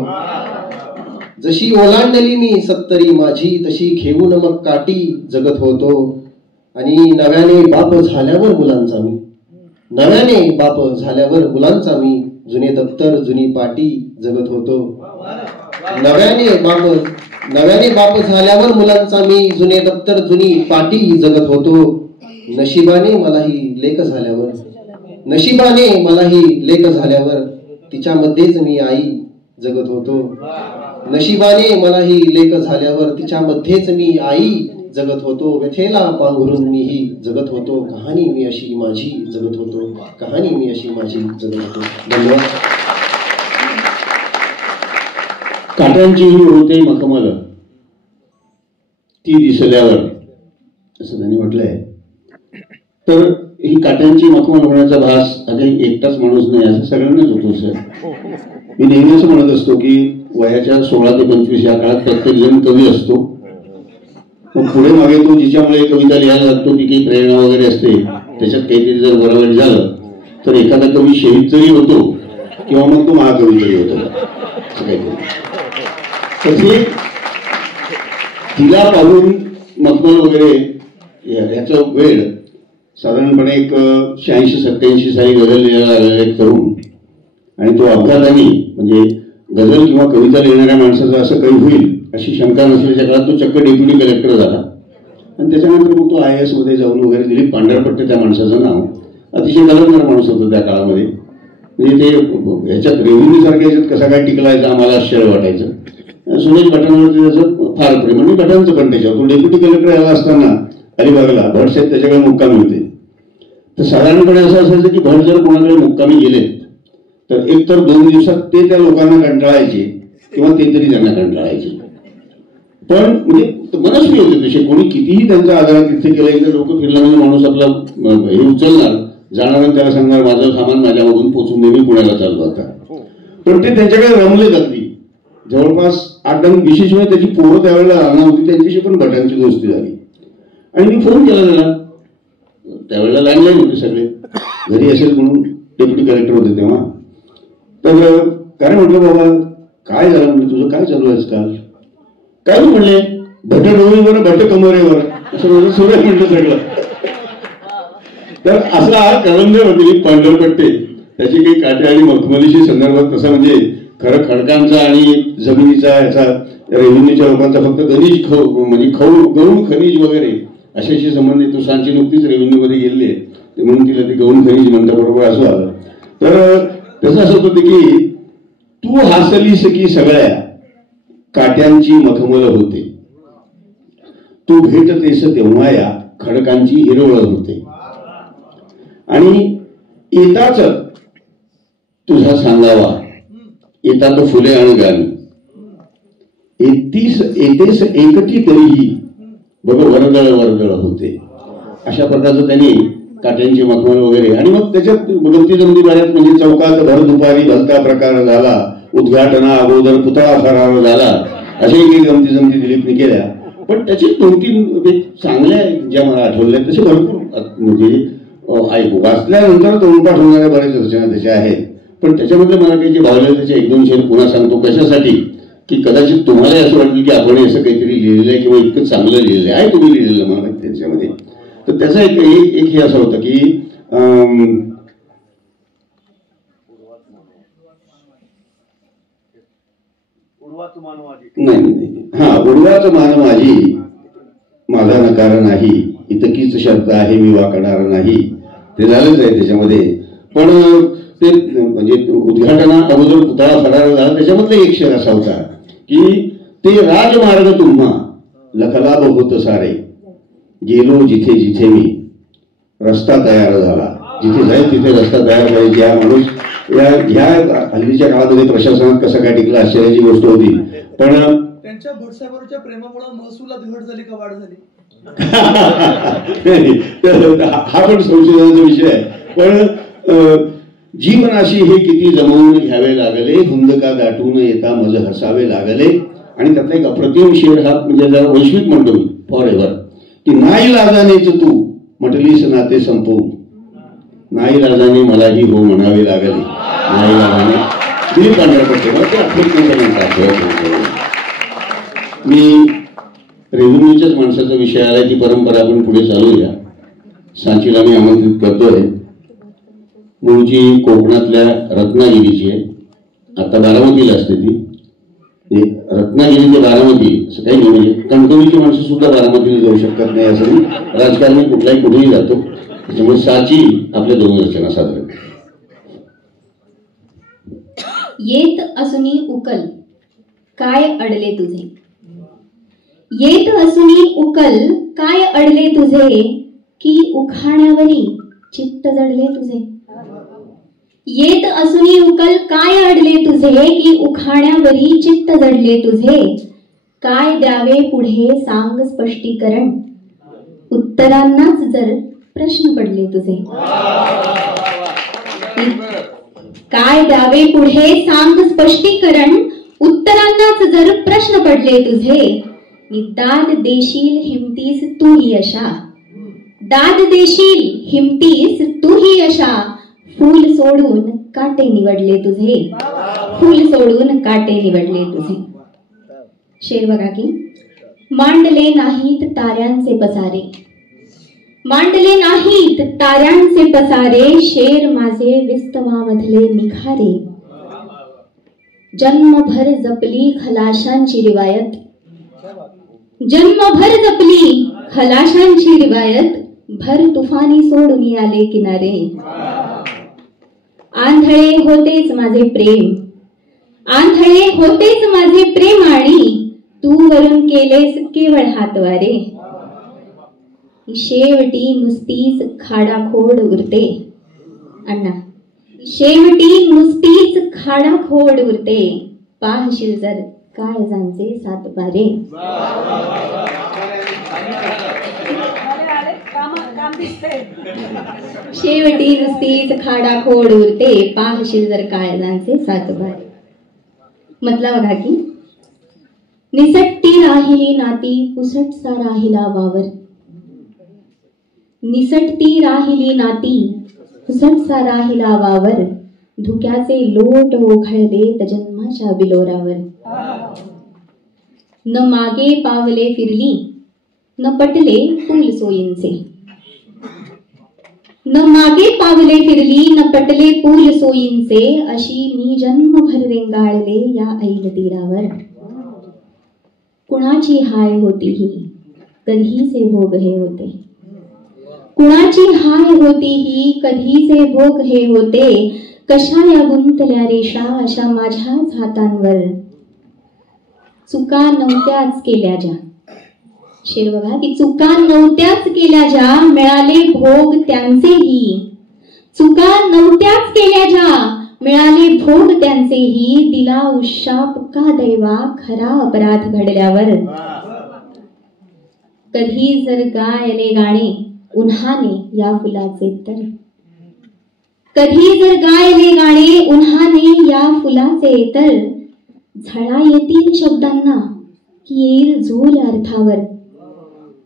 जशी ओलांडली मी सत्तरी माझी, तशी घेऊन मग काठी जगत होतो. आणि नव्याने बाप झाल्यावर मुलांचा मी, नव्याने बाप झाल्यावर मुलांचा मी, जुने दप्तर जुनी पाटी जगत होतो. नव्याने बाप नव्याने बाप झाल्यावर मुलांचा मी जुने दप्तर जुनी पाटी जगत होतो. नशिबाने मलाही लेक झाल्यावर, नशिबाने मलाही लेक झाल्यावर तिच्यामध्येच मी आई जगत होतो. नशिबाने मलाही लेक झाल्यावर तिच्यामध्येच मी आई जगत होतो. व्यथेला पांघरून मीही जगत होतो. कहाणी मी अशी माझी जगत होतो. कहाणी मी अशी माझी जगत होतो. धन्यवाद. काट्यांची ही होते मखमल ती दिसल्यावर, असं त्यांनी म्हटलंय. तर ही काट्यांची मखमल होण्याचा भास अगदी एकटाच माणूस नाही, असं सगळ्यांनाच होतो सर. मी नेहमीच म्हणत असतो की वयाच्या 16 ते 25 या काळात प्रत्येक जण कवी असतो. मग पुढे मागे तो जिच्यामुळे कविता लिहायला लागतो ती काही प्रेरणा वगैरे असते, त्याच्यात काहीतरी जर बरं वाईट झालं तर एखादा कवी शहीद जरी होतो किंवा मग तो महाकवी जरी होतो, असं काहीतरी. तसे तिला पाहून मखमल वगैरे याचा वेळ साधारणपणे एक 86-87 साली गझल लिहायला आलेला एक तरुण, आणि तो अपघाताने म्हणजे गझल किंवा कविता लिहिणाऱ्या माणसाचं असं काही होईल अशी शंका नसल्याच्या काळात तो चक्क डेप्युटी कलेक्टर झाला. आणि त्याच्यानंतर मग तो IAS मध्ये जाऊन वगैरे दिलीप पांढरपट्टे त्या माणसाचं नाव. अतिशय कलमदार माणूस होतं त्या काळामध्ये. म्हणजे ते ह्याच्यात रेव्हेन्यू सारख्या ह्याच्यात कसा काय टिकला याचं आम्हाला आश्चर्य वाटायचं. सुनील भटांवरती त्याचं फार प्रेम, आणि भटांचं पण त्याच्यावर. तो डेप्युटी कलेक्टर यायला असताना अलिबागला भटसाहेब त्याच्याकडे मुक्कामी होते. तर साधारणपणे असं असायचं की भट जर कोणाकडे मुक्कामी गेले तर एक तर 2 दिवसात ते त्या लोकांना कंटाळायचे किंवा ते तरी त्यांना कंटाळायचे. पण म्हणजे मनस्वी होते तसे. कोणी कितीही त्यांचा आदर तिथे केला, एकदा डोकं फिरला म्हणजे माणूस आपला हे उचलणार, जाणार आणि त्याला सांगणार माझं सामान माझ्या मागून पोचून नेहमी पुण्याला चाललो आता. पण ते त्यांच्याकडे रमले अगदी. जवळपास 8-9 विशेष वेळ त्याची पोरं त्यावेळेला राहणार होती, त्यांच्याशी पण भटांची दोस्ती झाली. आणि मी फोन केला त्याला. त्यावेळेला लँडलाईन होते सगळे, घरी असेल म्हणून डेप्युटी कलेक्टर होते तेव्हा. तर काय म्हटलं बाबा काय झालं, म्हणजे तुझं काय चालू आहे काल? काय म्हणले भट डोळीवर भट कमरेवर, असं म्हणजे सुरेश म्हटलं सगळं. तर असा कलंदर होते पांढरपट्टे, त्याची काही काटे आणि मखमलीशी संदर्भात तसा म्हणजे खरं खडकांचा आणि जमिनीचा याचा रेव्हेन्यूच्या लोकांचा फक्त खनिज म्हणजे गौण खनिज वगैरे अशाशी संबंधित. तो सांची नुकतीच रेव्हेन्यू मध्ये गेले म्हणून तिला ते गौण खनिज म्हणता बरोबर असं आलं. तर त्याचं असं होतं की तू हासलीस की सगळ्या काट्यांची मखमल होते, तू भेटतेस तेव्हा या खडकांची हिरवळ होते. आणि येताच तुझा सांगावा येतात फुले आणि गाणी, येतेस एकटी तरीही बघ वर्दळ वर्दळ होते. अशा प्रकारचं त्यांनी काट्यांची मखमल वगैरे. आणि मग त्याच्यात गमती जमती बऱ्याच म्हणजे चौकात भर दुपारी भलता प्रकार झाला, उद्घाटना अगोदर पुतळा फरार झाला, अशाही काही गमती जमती दिलीपने केल्या. पण त्याची 2-3 चांगल्या ज्या मला आठवल्या तसे भरपूर म्हणजे वाचल्यानंतर तोंडपाठ होणाऱ्या बऱ्याच रचना त्याच्या आहेत. पण त्याच्यामध्ये मला काही जे भावले त्याचे 1-2 शेर पुन्हा सांगतो. कशासाठी की कदाचित तुम्हाला असं वाटेल की आपण असं काहीतरी लिहिलेलं आहे किंवा इतकं चांगलं लिहिलेलं आहे तुम्ही लिहिलेलं मला माहिती त्याच्यामध्ये. तर त्याचा एक हे असं होतं की उडवाच मान माझी माझा नकार नाही, इतकीच शर्त आहे मी वाकणार नाही. ते झालंच आहे त्याच्यामध्ये. पण ते म्हणजे उद्घाटना अगोदर पुतळा फरार झाला त्याच्यामधला एक शेर असा होता की ते राजमार्ग तुम्हा लखलाभ होत सारे, गेलो जिथे जिथे मी रस्ता तयार झाला. जिथे जाईल तिथे रस्ता तयार पाहिजे. हा माणूस ह्या हल्लीच्या काळामध्ये प्रशासनात कसं काय टिकला आश्चर्याची गोष्ट होती. पण त्यांच्या भटसाहेबांच्या प्रेमामुळे महसुलात घट झाली का वाढ झाली हा पण संशोधनाचा विषय आहे. पण जीवनाशी हे किती जमवून घ्यावे लागले, हुंदका दाटून येता मज हसावे लागले. आणि त्यातला एक अप्रतिम शेर हा म्हणजे जरा वैश्विक म्हणतो मी फॉर एव्हर की नाईलाजानेच तू म्हटलीस नाते संपवून, नाईलाजाने मलाही हो म्हणावे लागले. नाईलाजाने दिलीप पांढरपट्टे म्हणतात. मी रेव्हेन्यूच्याच माणसाचा विषय आलाय, ती परंपरा आपण पुढे चालूया. सांचीला मी आमंत्रित करतोय. मूळची कोकणातल्या रत्नागिरीची आहे, आता बारामतीला असते ती. रत्नागिरी ते बारामती असं काही नाही, म्हणजे कणकवलीची माणसं सुद्धा बारामतीला जाऊ शकत नाही असं नाही. राजकारणी कुठलाही कुठेही जातो, त्याच्यामुळे साची आपल्या 2 रचना सादर. येत असुनी उकल काय अडले तुझे, येत असुनी उकल काय अडले तुझे, की उखाण्यावरी चित्त जडले तुझे. येत असुनी उकल काय अडले तुझे, की उखाण्यावरी चित्त जडले तुझे. काय द्यावे पुढे सांग स्पष्टीकरण, उत्तरांनाच जर प्रश्न पडले तुझे. काय द्यावे पुढे सांग स्पष्टीकरण, उत्तरांनाच जर प्रश्न पडले तुझे. दाद देशील हिमतीस तूही अशा, दाद देशील हिमतीस तूही अशा. फूल सोडून काटे निवडले तुझे, फूल सोडून काटे निवडले तुझे. शेर बघा की, मांडले नाहीत ताऱ्यांचे पसारे, मांडले नाहीत ताऱ्यांचे पसारे. शेर माझे विस्तवामधले निखारे. जन्मभर जपली खलाशांची रिवायत, जन्मभर जपली खलाशांची रिवायत. भर तुफानी सोडून आले किनारे. आंधळे होतेच माझे प्रेम, आंधळे होतेच माझे प्रेम, आणि तू वरून केलेस केवळ हातवारे. शेवटी नुसतीच खाडाखोड उरते. अण्णा, शेवटी नुसतीच खाडाखोड उरते. पाहशील जर काळजांचे 7 पारे. शेवटी नुसतीच खाडाखोड उरते. पाहशील जर काळजांचे 7 पारे. म्हटला बघा की, निसटती राहिली नाती पुसटसा राहिला वावर. निसटती राहिली नाती पुसटसा राहिला वावर. धुक्याचे लोट ओघळले जन्माच्या बिलोरावर. न मागे पावले फिरली न पटले पूल सोयींचे. न मागे पावले फिरली न पटले पूल सोयींचे. अशी मी जन्मभर रेंगाळले या ऐल तीरावर. कुणाची हाय होती ही कधीचे भोग हे होते. कुणाची हाय होती ही कधीचे भोग हे होते. कशा या गुंतल्या रेषा अशा माझ्याच हातांवर. चुका नव्हत्याच केल्या ज्या. शेर बघा की, चुका नव्हत्याच केल्या ज्या मिळाले भोग त्यांचेही. चुका नव्हत्याच केल्या ज्या मिळाले भोग त्यांचेही. दिला उशाप का दैवा खरा अपराध घडल्यावर. कधी जर गायले गाणे उन्हाने या फुलाचे तर. कधी जर गायले गाणे उन्हाने या फुलाचे तर. झळा येतील शब्दांना की येईल झूल अर्थावर.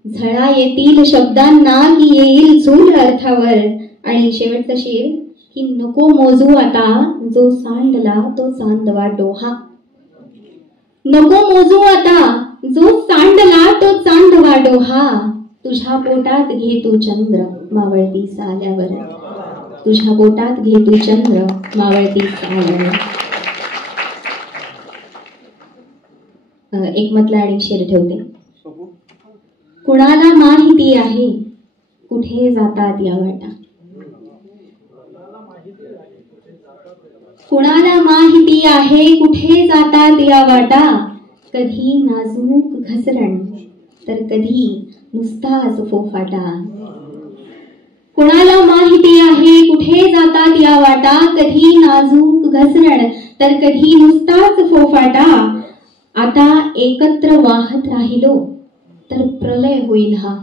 झळा येतील शब्दांना की येईल झूल अर्थावर. आणि शेवटचा शेर की, नको मोजू आता जो सांडला तो चांदवा डोहा. नको मोजू आता जो सांडला तो चांदवा डोहा. तुझ्या पोटात घे तू चंद्र मावळती साल्यावर. तुझ्या पोटात घे तू चंद्र मावळती साल्यावर. एक मतला आणि शेर ठेवते. कुणाला माहिती आहे कुठे जातात या वाटा. कुणाला माहिती आहे कुठे जातात या वाटा. कधी नाजूक घसरण तर कधी नुसताच फोफाटा. कुणाला माहिती आहे कुठे जातात या वाटा. कधी नाजूक घसरण तर कधी नुसताच फोफाटा. आता एकत्र वाहत राहिलो तर प्रलय होईल हा.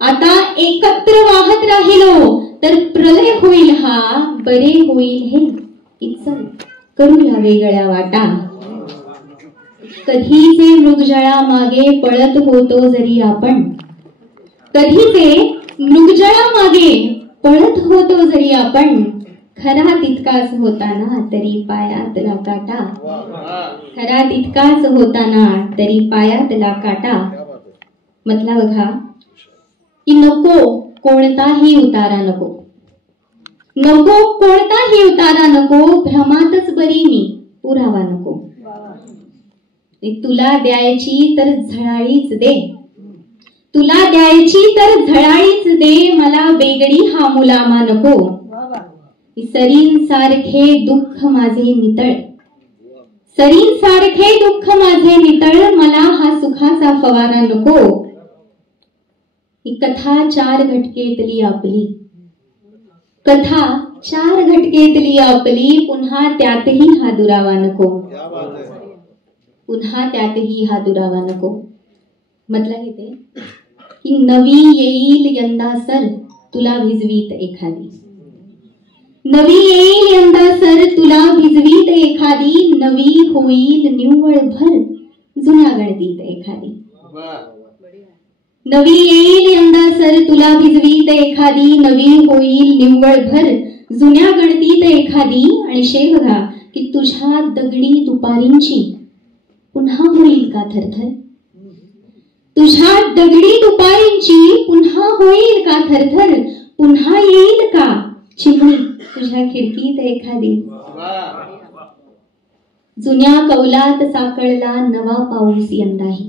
आता एकत्र वाहत राहिलो तर प्रलय होईल हा. बरे होईल हे इचल करूया वेगळ्या वाटा. कधीचे मृगजळा मागे पळत होतो जरी आपण. कधीचे मृगजळा मागे पळत होतो जरी आपण. खरा तितकाच होताना तरी पायातला काटा. खरा तितकाच होताना तरी पायातला काटा. म्हटला बघा की, नको कोणताही उतारा नको. नको कोणताही उतारा नको. भ्रमातच बरी मी पुरावा नको. तुला द्यायची तर झळाळीच दे, तुला द्यायची तर झळाळीच दे, मला वेगळी हा मुलामा नको. सरींसारखे दुःख माझे नितळ, सरींसारखे दुःख माझे नितळ, मला हा सुखाचा फवारा नको. ही कथा 4 घटकेतली आपली, कथा 4 घटकेतली आपली, पुन्हा त्यातही हा दुरावा नको, पुन्हा त्यातही हा दुरावा नको. म्हटलं येते की नवी येईल यंदा सर तुला भिजवीत एखादी, नवी येईल यंदा सर तुला भिजवीत एखादी, नवी होईल निव्वळ भर जुन्या गणतीत एखादी. नवी येईल यंदा सर तुला भिजवीत एखादी, नवी होईल निव्वळ भर जुन्या गणतीत एखादी. आणि शेर बघा की तुझ्या दगडी दुपारींची पुन्हा होईल का थरथर, तुझ्या दगडी दुपारींची पुन्हा होईल का थरथर, पुन्हा येईल का चिमणी तुझ्या खिडकीत एखादी. जुन्या कौलात साकळला नवा पाऊस यंदाही,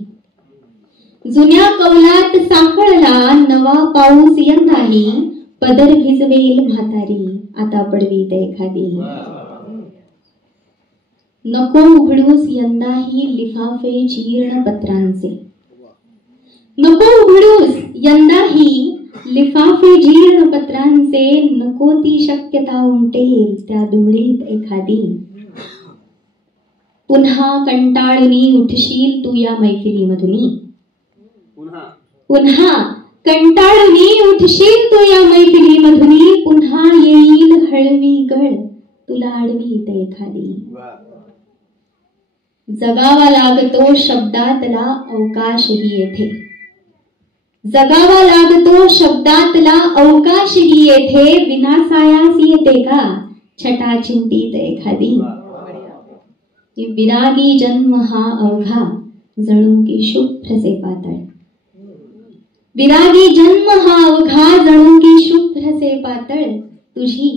जुन्या कौलात साकळला नवा पाऊस यंदाही, पदर भिजवेल म्हातारी आता पडवीत एखादी. नको उघडूस यंदाही लिफाफे जीर्ण पत्रांचे, नको उघडूस यंदाही लिफाफे जीर्ण पत्रांचे, नको ती शक्यता उमटेल त्या दुमडीत एखादी. पुन्हा कंटाळणी उठशील तू या मैफिलीमधुनी, पुन्हा कंटाळणी उठशील तू या मैफिलीमधुनी, पुन्हा येईल हळवी गळ तुला आडवीत एखादी. जगावा लागतो शब्दातला अवकाशही येथे, जगावा लागतो शब्दातला अवकाशही येथे, विनासायास येते का छटा चिंतीत एखादी. विरागी जन्म हा अवघा जणू की शुभ्रसे पातळ, विरागी जन्म हा अवघा जणू की शुभ्रसे पातळ, तुझी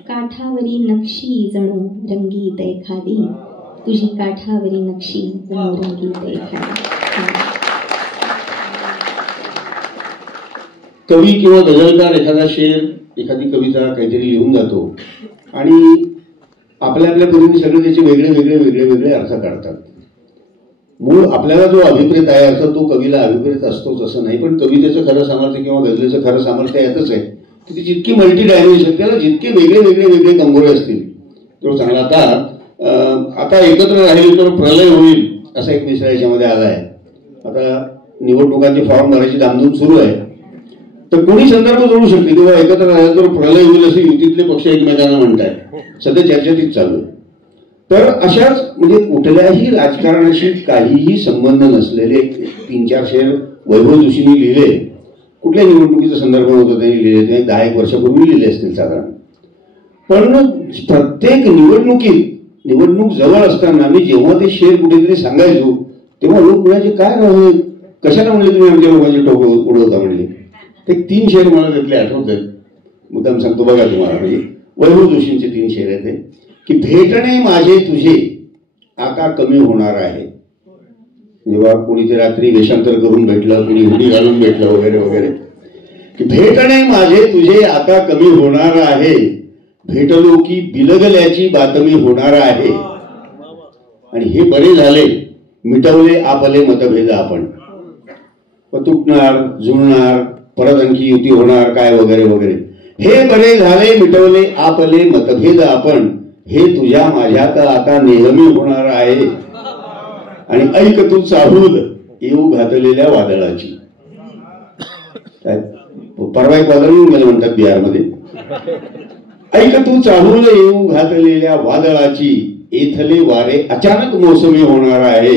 काठावरी नक्षी जणू रंगीत एखादी, तुझी काठावरी नक्षी जणू रंगीत एखादी. कवी किंवा गझलकार एखादा शेर, एखादी कविता काहीतरी लिहून जातो आणि आपल्या आपल्या परीने सगळे त्याचे वेगळे वेगळे वेगळे वेगळे अर्थ काढतात. मूळ आपल्याला जो अभिप्रेत आहे अर्थ तो कवीला अभिप्रेत असतोच असं नाही, पण कवितेचं खरं सामर्थ्य किंवा गझलेचं खरं सामर्थ्य यातच आहे की ती जितकी मल्टी डायमेन्शन, त्याला जितके वेगळे वेगळे वेगळे कंगोरे असतील तेवढं चांगलं. आता एकत्र राहील तर प्रलय होईल असा एक विषय याच्यामध्ये आला आहे. आता निवडणुकांचे फॉर्म भरायची धामधूम सुरू आहे, तर कोणी संदर्भ जोडू शकते किंवा एकत्र राहिलं तर प्रलय होईल असे युतीतले पक्ष एकमेकांना म्हणतात. सध्या चर्चा तीच चालू आहे. तर अशाच म्हणजे कुठल्याही राजकारणाशी काहीही संबंध नसलेले 3-4 शेर वैभव जोशींनी लिहिले. कुठल्या निवडणुकीचा संदर्भ नव्हता त्यांनी लिहिले, ते 10-1 वर्षापूर्वी लिहिले असतील साधारण. पण प्रत्येक निवडणूक जवळ असताना मी जेव्हा ते शेर कुठेतरी सांगायचो तेव्हा लोक म्हणायचे काय राहू, कशाला म्हणले तुम्ही आमच्या लोकांचे टोक उडवता म्हणले. ते 3 शेर मला त्यातले आठवत आहेत, मुद्दाम सांगतो बघा तुम्हाला. म्हणजे वैभव जोशींचे 3 शेर आहेत ते की भेटणे माझे तुझे आता कमी होणार आहे. जेव्हा कोणी ते रात्री वेषांतर करून भेटलं, कोणी हुडी घालून भेटलं वगैरे वगैरे, की भेटणे माझे तुझे आता कमी होणार आहे, भेटलो की बिलगल्याची बातमी होणार आहे. आणि हे बरे झाले मिटवले आपले मतभेद आपण, तुटणार जुळणार परत आणखी युती होणार काय वगैरे वगैरे. हे बरे झाले मिटवले आपले मतभेद आपण, हे तुझ्या माझ्यात आता नेहमी होणार आहे. आणि ऐक तू चाहूल येऊ घातलेल्या वादळाची. परवा एक वादळ येऊन गेलं म्हणतात बिहारमध्ये. ऐक तू चाहूल येऊ घातलेल्या वादळाची, एथले वारे अचानक मोसमी होणार आहे,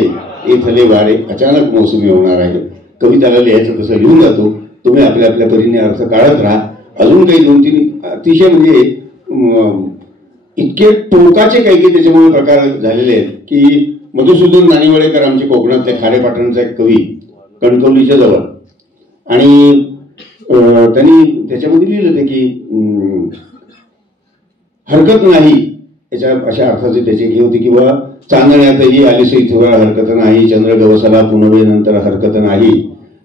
एथले वारे अचानक मोसमी होणार आहे. कविताला लिहायचं तसं लिहून जातो. तुम्ही आपल्या आपल्या परीने अर्थ काढत राहा. अजून काही 2-3 अतिशय म्हणजे इतके टोकाचे काही त्याच्यामुळे प्रकार झालेले आहेत की मधुसूदन नानिवडेकर आमचे कोकणातल्या खारेपाटणचा एक कवी, कणकवलीच्या जवळ, आणि त्यांनी त्याच्यामध्ये लिहिलं होतं की हरकत नाही याच्या अशा अर्थाचे त्याची ही होती किंवा चांदण्यातही आलीसई थोडा हरकत नाही, चंद्र गवसला पुनवे नंतर हरकत नाही.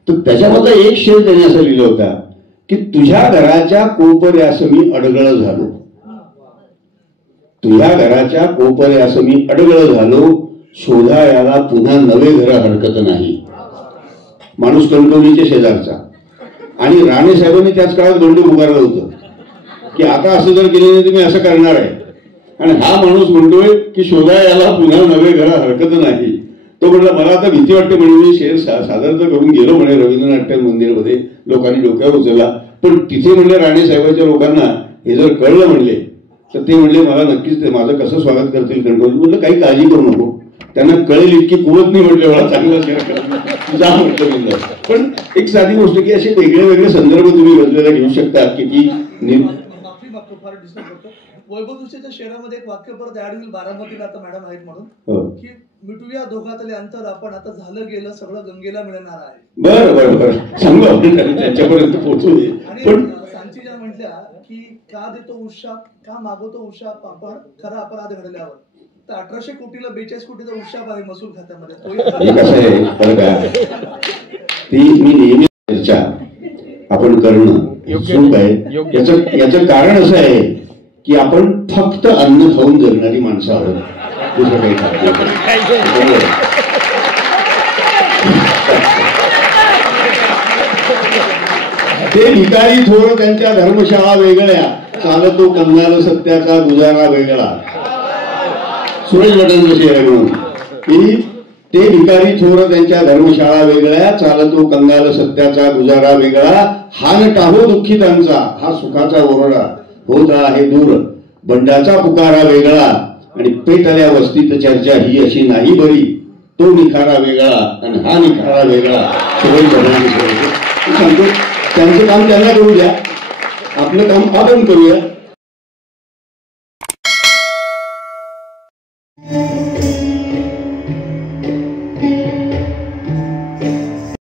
तर त्याच्यामधला एक शेर त्याने असं लिहिलं होता की तुझ्या घराच्या कोपऱ्यास मी अडगळ झालो, तुझ्या घराच्या कोपऱ्यास मी अडगळ झालो, शोधायला पुन्हा नवे घर हरकत नाही. माणूस कणकवलीच्या शेजारचा, आणि राणे साहेबांनी त्याच काळात बंडू पुकारलं होतं की आता असं जर केलं नाही तर मी असं करणार आहे. आणि हा माणूस म्हणतोय की शोधायला पुन्हा नवे घर हरकत नाही. तो म्हटला मला आता भीती वाटते म्हणे मी शेर सादर तर करून गेलो म्हणे रवींद्रनाथ मंदिरमध्ये, लोकांनी डोक्यावर उचलला, पण तिथे म्हणले राणे साहेबांच्या लोकांना हे जर कळलं म्हणले तर ते म्हणले मला नक्कीच माझं कसं स्वागत करतील कणकवली. म्हटलं काही काळजी करू नको, त्यांना कळेल इतकी कुवत नाही म्हटलं मला चांगला जा म्हटलं मी. पण एक साधी गोष्ट की असे वेगळे वेगळे संदर्भ तुम्ही बदलायला घेऊ शकता की ती वैभव जोशीच्या शहरामध्ये एक वाक्य परत ऍड होईल बारामतीला आता मॅडम आहेत म्हणून की मिटूया दोघातले अंतर आपण आता झालं गेलं सगळं गंगेला मिळणार आहे. बरं बरं बरं चांगलं त्यांच्यापर्यंत पोहोचू दे. पण सांची ज्या म्हटल्या की का देतो उशाप का मागवतो उशाप आपण खरा अपराध घडल्यावर, तर 1800 कोटीला 42 कोटीचा उशाप आहे महसूल खात्यामध्ये. कसं आहे बरं का, ती मी नेहमी चर्चा आपण करणं चूक आहे. याचं कारण असं आहे की आपण फक्त अन्न खाऊन जगणारी माणसं आहोत, दुसरं काही खात. ते भिकारी थोर त्यांच्या धर्मशाळा वेगळ्या, चालतो कंगाल सत्याचा गुजारा वेगळा. सुरेश भटांचं शेर म्हणून की ते भिकारी थोर त्यांच्या धर्मशाळा वेगळ्या, चालतो कंगाल सत्याचा गुजारा वेगळा. हा न टाहो दुःखितांचा हा सुखाचा ओरडा, होत आहे दूर बंडाचा पुकारा वेगळा. आणि पेटल्या वस्तीत चर्चा ही अशी नाही बरी, तो निखारा वेगळा आणि हा निखारा वेगळा. सांगतो त्यांचं काम त्यांना करू द्या, आपलं काम आपण करूया.